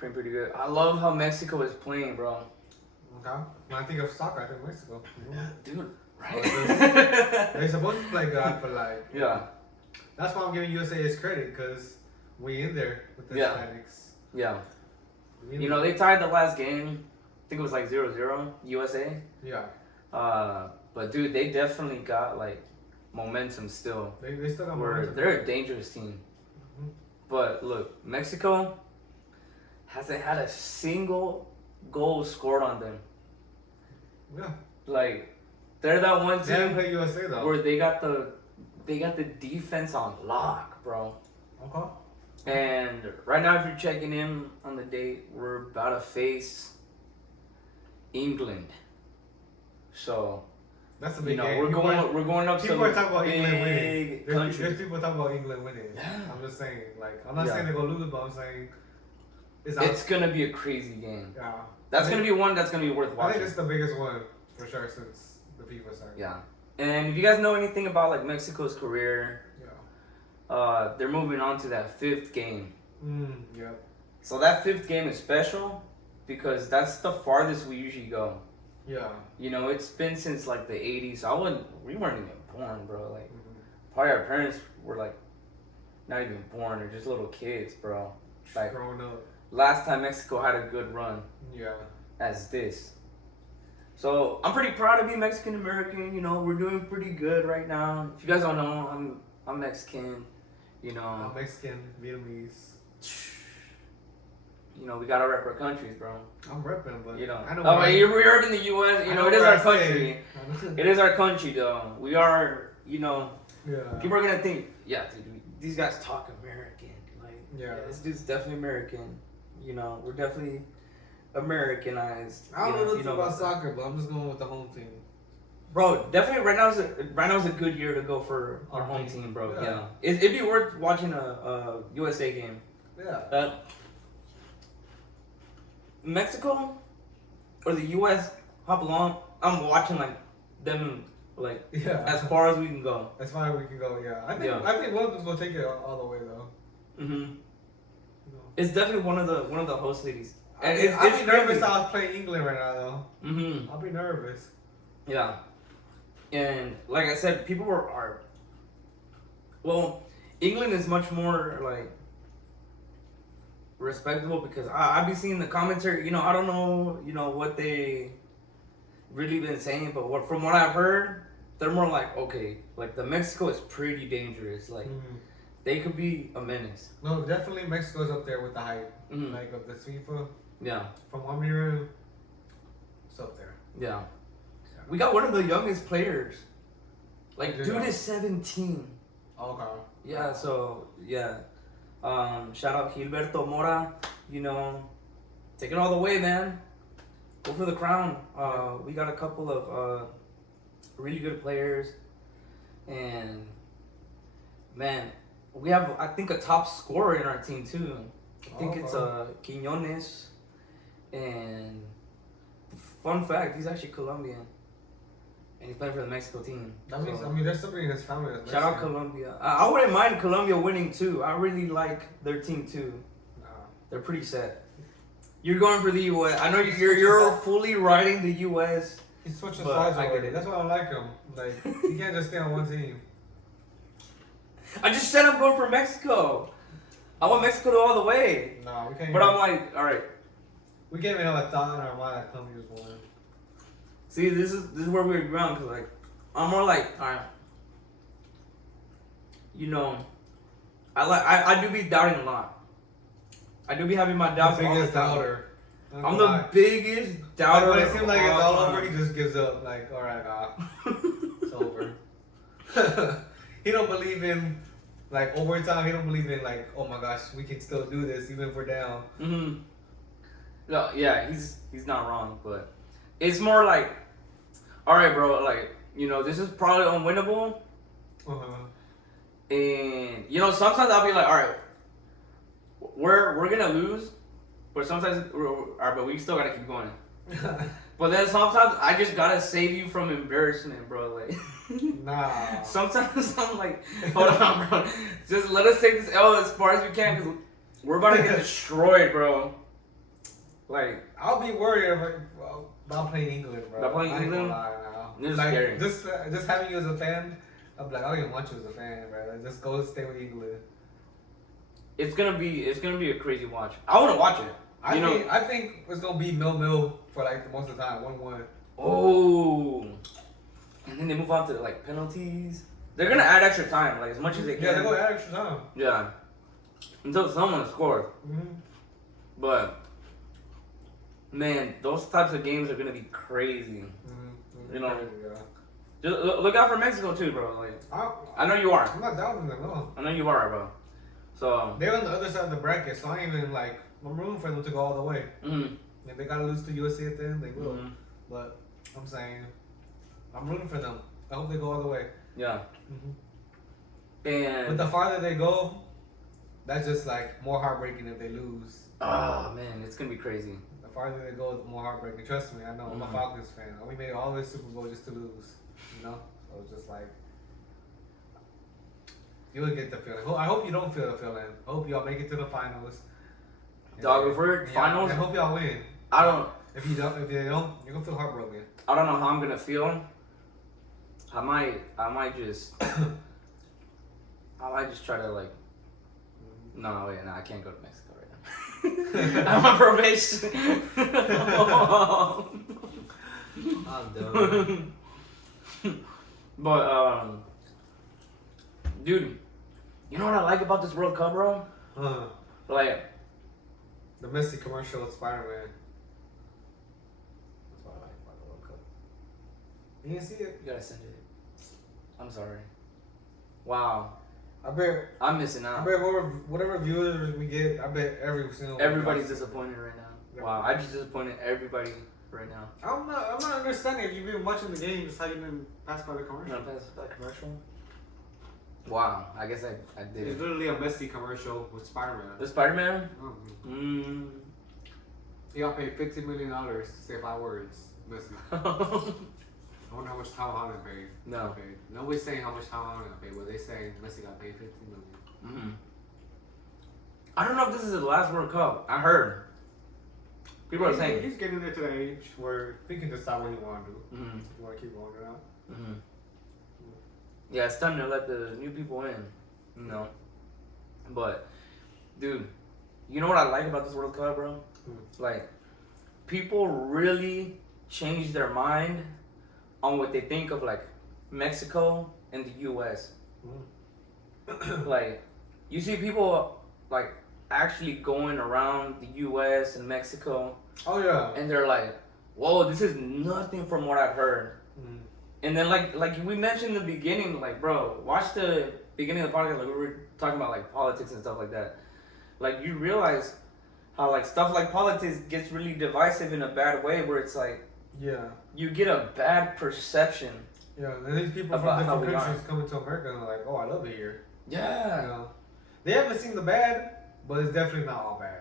good. I love how Mexico is playing, bro. Okay. When I think of soccer, I think Mexico. Dude, right? They're supposed to play good, I feel like. Yeah. That's why I'm giving USA its credit, because we in there with the Yeah. Hispanics. Yeah. We in You know, there. they tied the last game. I think it was like 0-0 USA. Yeah. But dude, they definitely got like momentum still. They still got Where momentum. they're a dangerous team. Mhm. But look, Mexico hasn't had a single goal scored on them. Yeah. Like, they're that one They haven't team played USA though. where they got the defense on lock, bro. Okay. And right now, if you're checking in on the date, we're about to face England. So, That's a you big know, game. we're going up People some are talking about England winning. big There's countries. people talking about England winning. Yeah. I'm just saying, like, I'm not Yeah. saying they're gonna lose, but I'm saying It's gonna be a crazy game. Yeah. That's gonna be one that's gonna be worth I think watching. it's the biggest one for sure since the FIFA started. Yeah. And if you guys know anything about like Mexico's career, Yeah. they're moving on to that 5th game. Yep. So that 5th game is special because that's the farthest we usually go. Yeah. You know, it's been since like the 80s. We weren't even born, bro. Like, Mm-hmm. probably our parents were like not even born. They're just little kids, bro. Like, Growing up. last time Mexico had a good run Yeah. as this. So I'm pretty proud to be Mexican American. You know, we're doing pretty good right now. If you guys don't know, I'm Mexican. You know, I'm Mexican, Vietnamese. you know, we gotta rep our countries, bro. I'm repping, but You know, I know. oh, where wait, you're in the U.S. You I know, it is where our I country. stay. It is our country, though. We are, you know, Yeah. people are gonna think, yeah, dude, these guys talk American. Like, Yeah. this dude's definitely American. You know, we're definitely Americanized. I don't know nothing you know about soccer, but I'm just going with the home team. Bro, definitely right now is a good year to go for our home team, bro. Yeah. Yeah, it'd be worth watching a USA game. Yeah. Mexico or the US hop along. I'm watching like them Like Yeah. as far as we can go. As far as we can go, yeah. I think Yeah. I think one of them's gonna take it all the way though. Mhm. You know. It's definitely one of the host ladies. And I'd be nervous. I was playing England right now though. Mhm. I'll be nervous. Yeah. And like I said, people are well, England is much more like respectable because I be seeing the commentary. You know, I don't know, what they really been saying, but from what I've heard, they're more like, okay, like the Mexico is pretty dangerous. Like they could be a menace. No, definitely Mexico's up there with the hype. Mhm. Like of the FIFA. Yeah. From what I'm hearing, it's up there. Yeah. We got one of the youngest players. Like Dude, dude is 17. Okay. Yeah, so yeah. Shout out Gilberto Mora, take it all the way, man. Go for the crown. We got a couple of really good players, and man, we have I think a top scorer in our team too. I think it's Quiñones, and fun fact, he's actually Colombian, and he's playing for the Mexico team. That means, So, I mean, there's somebody in his family that's shout out Mexican. Colombia. I wouldn't mind Colombia winning too. I really like their team too. Nah. They're pretty set. You're going for the U.S. I know you're fully riding the U.S. He's switching But sides I get already. it. That's why I like him. Like, he can't just stay on one team. I just said I'm going for Mexico. I want Mexico to all the way. Nah, we can't. But I'm like, all right. We can't even have a thought in our mind that Colombia's going. See, this is where we're going because like I'm more like, all right. I do be doubting a lot. I do be having my doubts. The all the biggest time. doubter. I'm the biggest Like, doubter. when it seems like it's all time. over, he just gives up. Like, all right, it's over. He don't believe in like overtime. He don't believe in like, oh my gosh, we can still do this even if we're down. Mm-hmm. No, yeah, he's not wrong, but it's more like, all right, bro, like this is probably unwinnable, and sometimes I'll be like, all right, we're gonna lose, but sometimes all right, but we still gotta keep going. But then sometimes I just gotta save you from embarrassment, bro. Like, Nah. sometimes I'm like, hold on, bro, just let us take this L as far as we can, cause we're about to get destroyed, bro. Like, I'll be worried about playing England, bro. About playing I ain't gonna England? lie now. This is like, scary. just having you as a fan, I'm like, I don't even want you as a fan, bro. Like, just go stay with England. it's gonna be a crazy watch. I want to watch it. I think it's gonna be 0-0 for like most of the time, 1-1. Oh, and then they move on to like penalties. They're gonna add extra time, like as much as they can. Yeah, they're gonna add extra time. Yeah, until someone scores. Mm-hmm. But man, those types of games are gonna be crazy. Mm-hmm. You know. Yeah. Just look out for Mexico too, bro. Like, I know you are. I'm not doubting them, no. I know you are, bro. So They're on the other side of the bracket, so I ain't even like, I'm rooting for them to go all the way. mhm. If they gotta lose to USA at the end, they will. Mhm. But I'm saying, I'm rooting for them. I hope they go all the way. Yeah. But And the farther they go, that's just like more heartbreaking if they lose. oh man, it's gonna be crazy. The farther they go, the more heartbreaking. Trust me, I know. I'm a Mhm. Falcons fan. We made it all the way to Super Bowl just to lose. You know? So it's just like, you'll get the feeling. I hope you don't feel the feeling. I hope y'all make it to the finals. Dog, if we're finals, I hope y'all win. I don't If they don't, you're gonna feel heartbroken. know how I'm gonna feel. I might just try to like. No, wait, no, I can't go to Mexico right now. I'm on probation. I'm done. But dude, you know what I like about this World Cup, bro? Like, The Messi commercial with Spider-Man. That's what I like about the World Cup. You didn't see it? you gotta send it. I'm sorry. Wow, I bet. I'm missing I out. bet whatever viewers we get, I bet every single. Everybody's disappointed right now. Wow, I just disappointed everybody right now. I'm not understanding if you've been watching the games how you been passed by the You commercial. wanna pass that commercial? Wow, I guess I did It's it. literally a Messi commercial with Spider-Man. The Spider-Man? Mm-hmm. He got paid $15 million to say 5 words. Messi. I wonder how much Tom Holland paid. No. Okay. Nobody's saying how much Tom Holland got paid. Well, they saying Messi got paid $15 million. Mm-hmm. I don't know if this is the last World Cup. I heard. People are saying he's getting there to the age where he can decide what he want to do. Mm-hmm. If you want to keep going or not. Mm-hmm. Yeah, it's time to let the new people in. You know. But, dude, you know what I like about this World Cup, bro? Like, people really change their mind on what they think of, like, Mexico and the U.S. Like, you see people, like, actually going around the U.S. and Mexico. Oh, yeah. And they're like, whoa, this is nothing from what I've heard. And then, like we mentioned in the beginning, like, bro, watch the beginning of the podcast, like, we were talking about, like, politics and stuff like that. Like, you realize how, like, stuff like politics gets really divisive in a bad way, where it's like, yeah, you get a bad perception. Yeah, and these people from different countries coming to America and like, oh, I love it here. Yeah. You know, they haven't seen the bad, but it's definitely not all bad.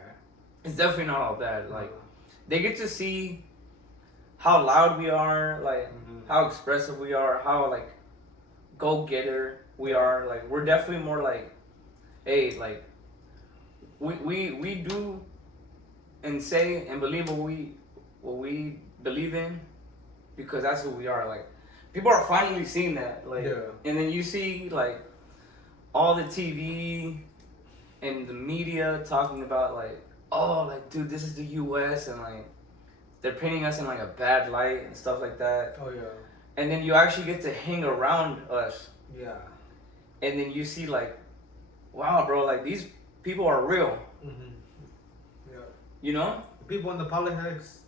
It's definitely not all bad. Like, they get to see how loud we are, like, how expressive we are, how, like, go-getter we are. Like, we're definitely more like, hey, like, we do and say and believe what we believe in, because that's who we are. Like, people are finally seeing that. Like, and then you see, like, all the TV and the media talking about, like, oh, like, dude, this is the U.S. and, like, they're painting us in, like, a bad light and stuff like that. Oh, yeah. And then you actually get to hang around us. Yeah. And then you see, like, wow, bro, like, these people are real. Yeah. You know? The people in the politics,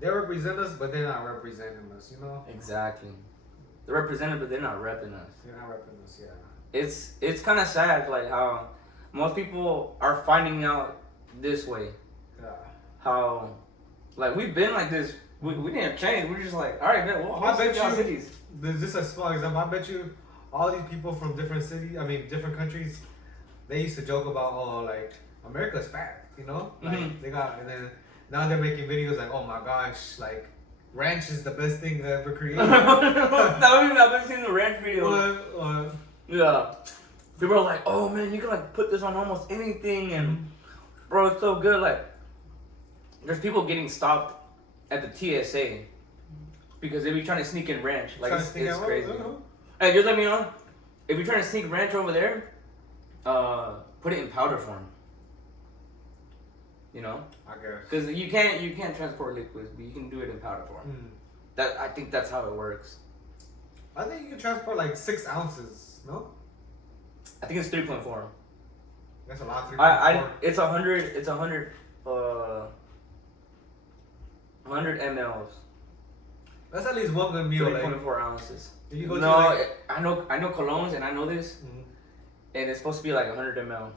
they represent us, but they're not representing us, you know? Exactly. They're represented, but they're not repping us. They're not repping us, yeah. It's kind of sad, like, how most people are finding out this way. Yeah. How, like, we've been like this. We didn't change. We're just like, all right, man, well, I bet you, cities. Just a small example, I bet you all these people from different different countries, they used to joke about, oh, like, America's fat, you know? Like, they got, and then now they're making videos like, oh my gosh, like, ranch is the best thing ever created. I've been seeing the ranch videos. Yeah. People are like, oh man, you can, like, put this on almost anything, and bro, it's so good. Like, there's people getting stopped at the TSA because they be trying to sneak in ranch. Like, it's crazy. Hey, just let me know, if you're trying to sneak ranch over there, put it in powder form. You know? I guess. Because you can't transport liquids, but you can do it in powder form. I think that's how it works. I think you can transport like 6 ounces, no? I think it's 3.4. That's a lot. 3.4. It's 100 mLs. That's at least one good meal. 3.4 ounces. You go I know colognes, and I know this, and it's supposed to be like 100 ml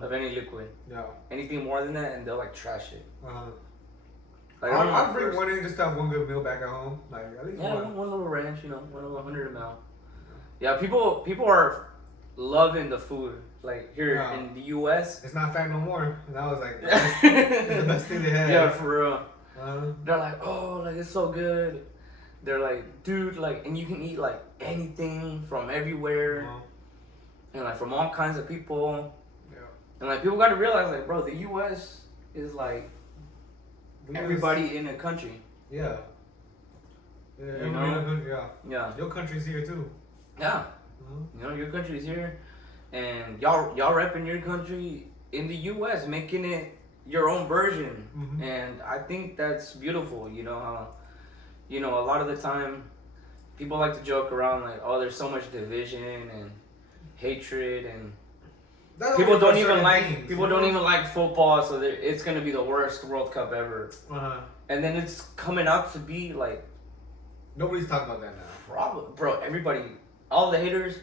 of any liquid. Yeah. Anything more than that, and they'll, like, trash it. Like, I'd bring one in just to have one good meal back at home. Like, at least one little ranch, you know, one little 100 ml. Yeah, people are loving the food. Like, here in the U.S. It's not fat no more. And that was like the best thing they had. Yeah, for real. They're like, oh, like, it's so good. They're like, dude, like, and you can eat, like, anything from everywhere. And, like, from all kinds of people. Yeah. And, like, people got to realize, like, bro, the U.S. is, like, everybody in a country. Yeah. Yeah, you know? Yeah. Your country's here, too. Yeah. You know, your country's here. And y'all repping your country in the U.S., making it your own version. And I think that's beautiful. You know how, you know, a lot of the time people like to joke around like, oh, there's so much division and hatred, and people don't even like football, so it's gonna be the worst World Cup ever. And then it's coming out to be like, nobody's talking about that now. Probably, bro. Everybody, all the haters,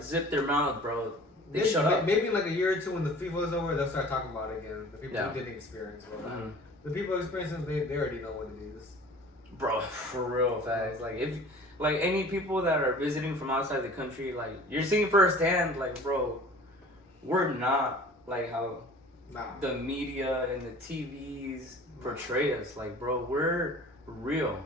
zip their mouth, bro. They shut up. Maybe in like a year or two when the FIFA is over, they'll start talking about it again. The people who didn't experience it. The people experiencing it, they already know what it is. Bro, for real, facts. Like, if, like, any people that are visiting from outside the country, like, you're seeing firsthand, like, bro, we're not like how the media and the TVs portray us. Like, bro, we're real.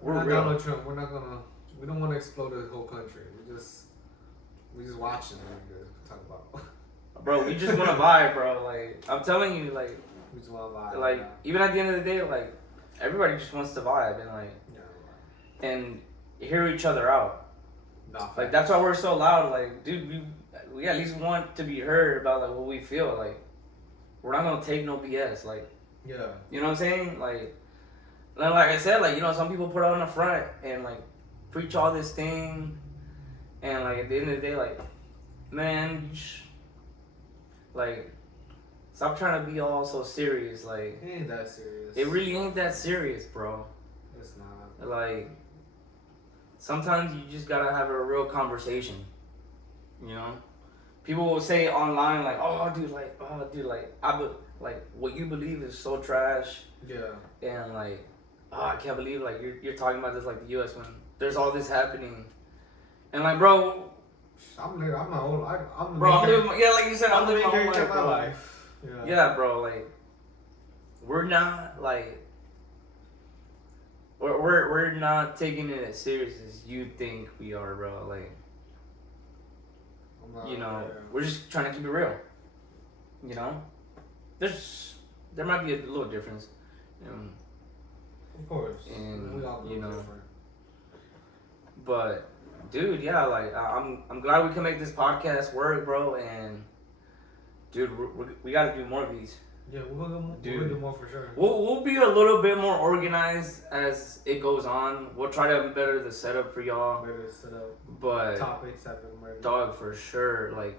We're not real. Donald Trump. We're not gonna. We don't want to explode the whole country. We just watching it. Talk about. Bro, we just want to vibe, bro. Like, I'm telling you, like, We just want to vibe. like yeah. even at the end of the day, like, everybody just wants to vibe and like, Yeah. and hear each other out. Nah, Like, that's why we're so loud. Like, dude, we at least want to be heard about like what we feel. Like, we're not gonna take no BS. Like, Yeah. you know what I'm saying? Like I said, like, you know, some people put out in the front and like preach all this thing, and like at the end of the day, like, man, like, stop trying to be all so serious. Like, It ain't that serious. it really ain't that serious, bro. It's not. Like, sometimes you just gotta have a real conversation. You know, people will say online like, "Oh, dude, like, like what you believe is so trash," Yeah. and like, "Oh, I can't believe like you're talking about this like the U.S. when there's all this happening," and like, bro, I'm my own. I'm the bro, main I'm living, yeah, like you said, I'm the living main my own character life, of my bro. life. Yeah. Yeah, bro, like, we're not like. We're not taking it as serious as you think we are, bro. Like, I'm not, you know, yeah. we're just trying to keep it real. You know, there might be a little difference. Of course. And, we all you know, different. But dude, yeah, like I'm glad we can make this podcast work, bro. And dude, we got to do more of these. Yeah, we're gonna do more for sure. We'll be a little bit more organized as it goes on. We'll try to better the setup for y'all. Better set up But topics have been ready. dog, for sure, like,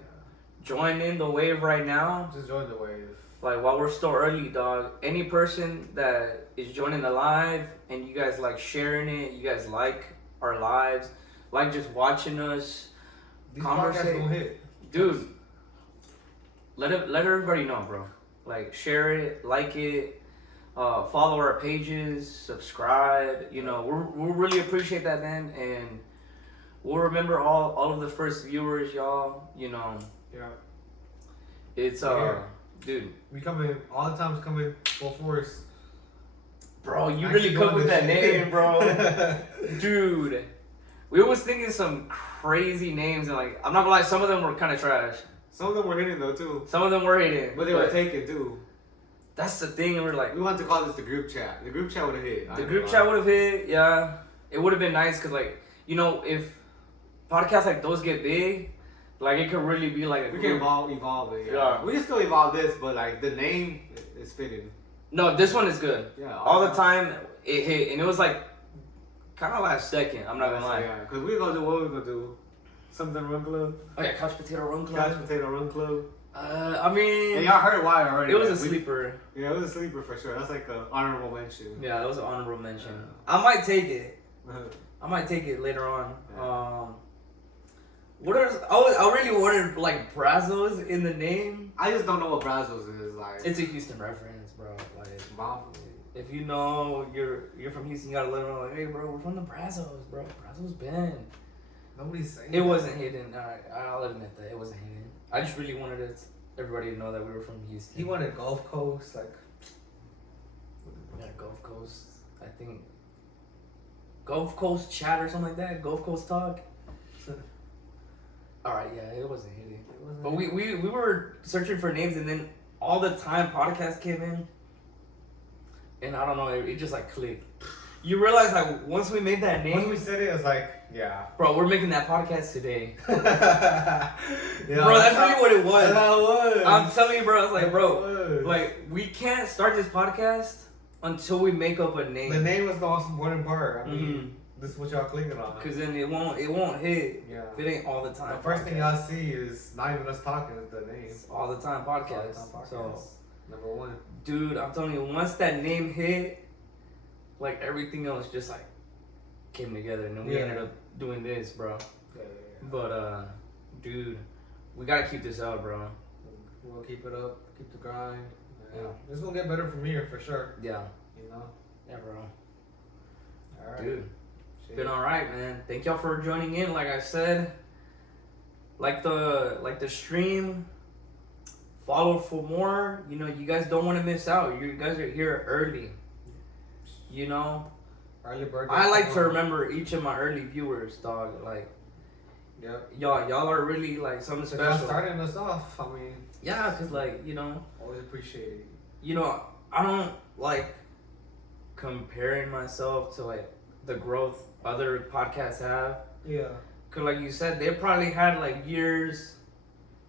join in the wave right now. Just join the wave. Like, while we're still early, dog. Any person that is joining the live and you guys like sharing it, you guys like our lives, like just watching us, These podcasts gonna hit. dude. Let everybody know, bro. Like, share it, like it, follow our pages, subscribe. You know, we'll really appreciate that, man. And we'll remember all of the first viewers, y'all. You know, Yeah. it's Yeah. dude. We coming all the time's coming full force. Bro, you I really keep cook doing with this that shit. name, bro. Dude, we was thinking some crazy names, and like, I'm not gonna lie, some of them were kind of trash. Some of them were hitting though too. Some of them were hitting, But they were taken too. That's the thing, and we're like, We wanted to call this the group chat. The group chat would have hit. the group chat would have hit, yeah. It would have been nice, cause like, you know, if podcasts like those get big, like, it could really be like a We group. can evolve it. Yeah. We can still evolve this, but like the name is fitting. No, this one is good. Yeah. All the time it hit, and it was like kind of last second. I'm not gonna lie. Yeah, because we're gonna do what we're gonna do. Something Run Club. Oh yeah, couch potato run club. Couch Potato Run Club. I mean, And y'all heard why already. it was a like, sleeper. Yeah, it was a sleeper for sure. That's like an honorable mention. Yeah, that was an honorable mention. Yeah. I might take it. I might take it later on. Yeah. What are I really wanted like Brazos in the name. I just don't know what Brazos is like. It's a Houston reference, bro. Like, Mom. if you know you're from Houston, you gotta let them know, like, hey, bro, we're from the Brazos, bro. Brazos Bend. Nobody's saying It that. wasn't hidden. I'll admit that it wasn't hidden. I just really wanted everybody to know that we were from Houston. He wanted Gulf Coast, like. Yeah, Gulf Coast. I think Gulf Coast chat or something like that. Gulf Coast talk. All right, yeah, it wasn't hidden. But we were searching for names, and then Allthetime podcast came in, and I don't know, it just like clicked. You realize, like, once we made that name, When we said it, it was like, yeah. bro, we're making that podcast today. Yeah, Bro, that's really what it was. That's how it was. I'm telling you, bro, I was like, bro, That's what it was. like, we can't start this podcast until we make up a name. The name was the most important part. I mean, Mhm. this is what y'all clicking on. Cause then it won't hit Yeah. if it ain't all the time. The first thing podcast. y'all see is not even us talking, it's the name. It's all the time podcast. All-Time Podcast. So, Number one. dude, I'm telling you, once that name hit, like, everything else just like came together, and then we Yeah. ended up doing this, bro. Yeah. But dude, we gotta keep this up, bro. We'll keep it up, keep the grind. Yeah. It's gonna get better from here for sure. Yeah, You know? yeah, bro. Alright. Dude, Shit. been all right, man. Thank y'all for joining in. Like I said, like the stream. Follow for more. You know, you guys don't want to miss out. You guys are here early. You know, Early birthday. I like to remember each of my early viewers, dog. Like, Yep. y'all are really like something So that's special. starting us off. I mean, Yeah, cause like always appreciate it. I don't like comparing myself to like the growth other podcasts have. Yeah. Cause like you said, they probably had like years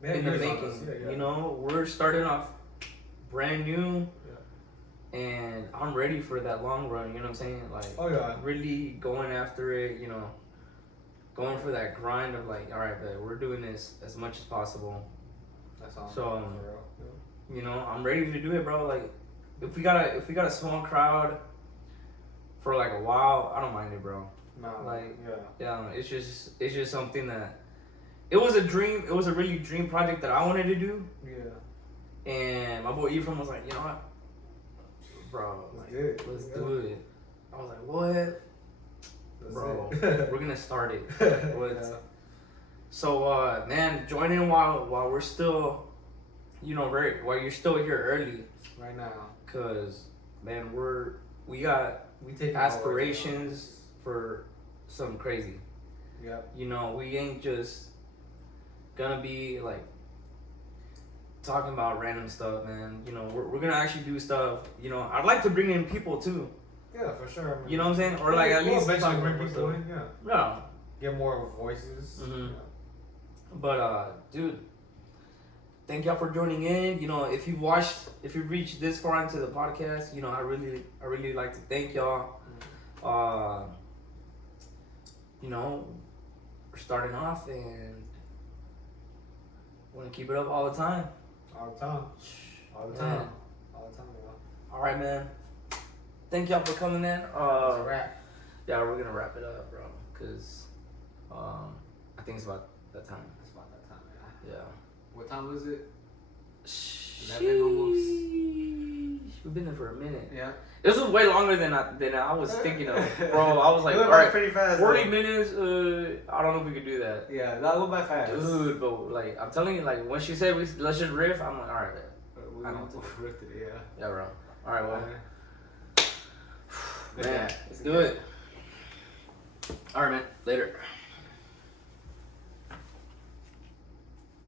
They have in the years on making. us, yeah. You know, we're starting off brand new, Yeah. and I'm ready for that long run. You know what I'm saying? Like, Oh yeah. really going after it. You know, going for that grind of like, all right, but we're doing this as much as possible. That's all. So, for real. Yeah. You know, I'm ready to do it, bro. Like, if we got a small crowd for like a while, I don't mind it, bro. No. Like, yeah. it's just something that it was a dream. It was a really dream project that I wanted to do. Yeah. And my boy Ephraim was like, you know what, bro, Let's like, do it. let's Yeah. do it. I was like, what, That's bro? it. We're gonna start it. Yeah. So, man, join in while we're still, while you're still here early, Right now. cause man, we take aspirations for something crazy. Yep. You know, we ain't just gonna be like talking about random stuff, man. You know, we're gonna actually do stuff. You know, I'd like to bring in people too. Yeah, for sure. I mean, You know what I'm saying? Or like at we'll least eventually talk bring about people stuff. in. Yeah. Yeah. Get more voices. Mhm. Yeah. But dude, thank y'all for joining in. You know, if you've reached this far into the podcast, you know, I really like to thank y'all. You know, we're starting off and want to keep it up all the time. All the time. All the Man. time. All the time, yeah. All right, man. Thank y'all for coming in. That's a wrap. Yeah, we're gonna wrap it up, bro, cause I think it's about that time. That's about that time, yeah. Yeah. What time is it? Sheesh. We've been there for a minute. Yeah. This was way longer than I was thinking of, bro. I was like, It went all by right, pretty fast. 40 though. minutes. I don't know if we could do that, Yeah, that went by fast. dude. But like, I'm telling you, like, when she said let's just riff, I'm like, all right, We I don't think- ripped it, yeah. yeah, bro. All right, well, Good man, chat. let's do it. All right, man. Later.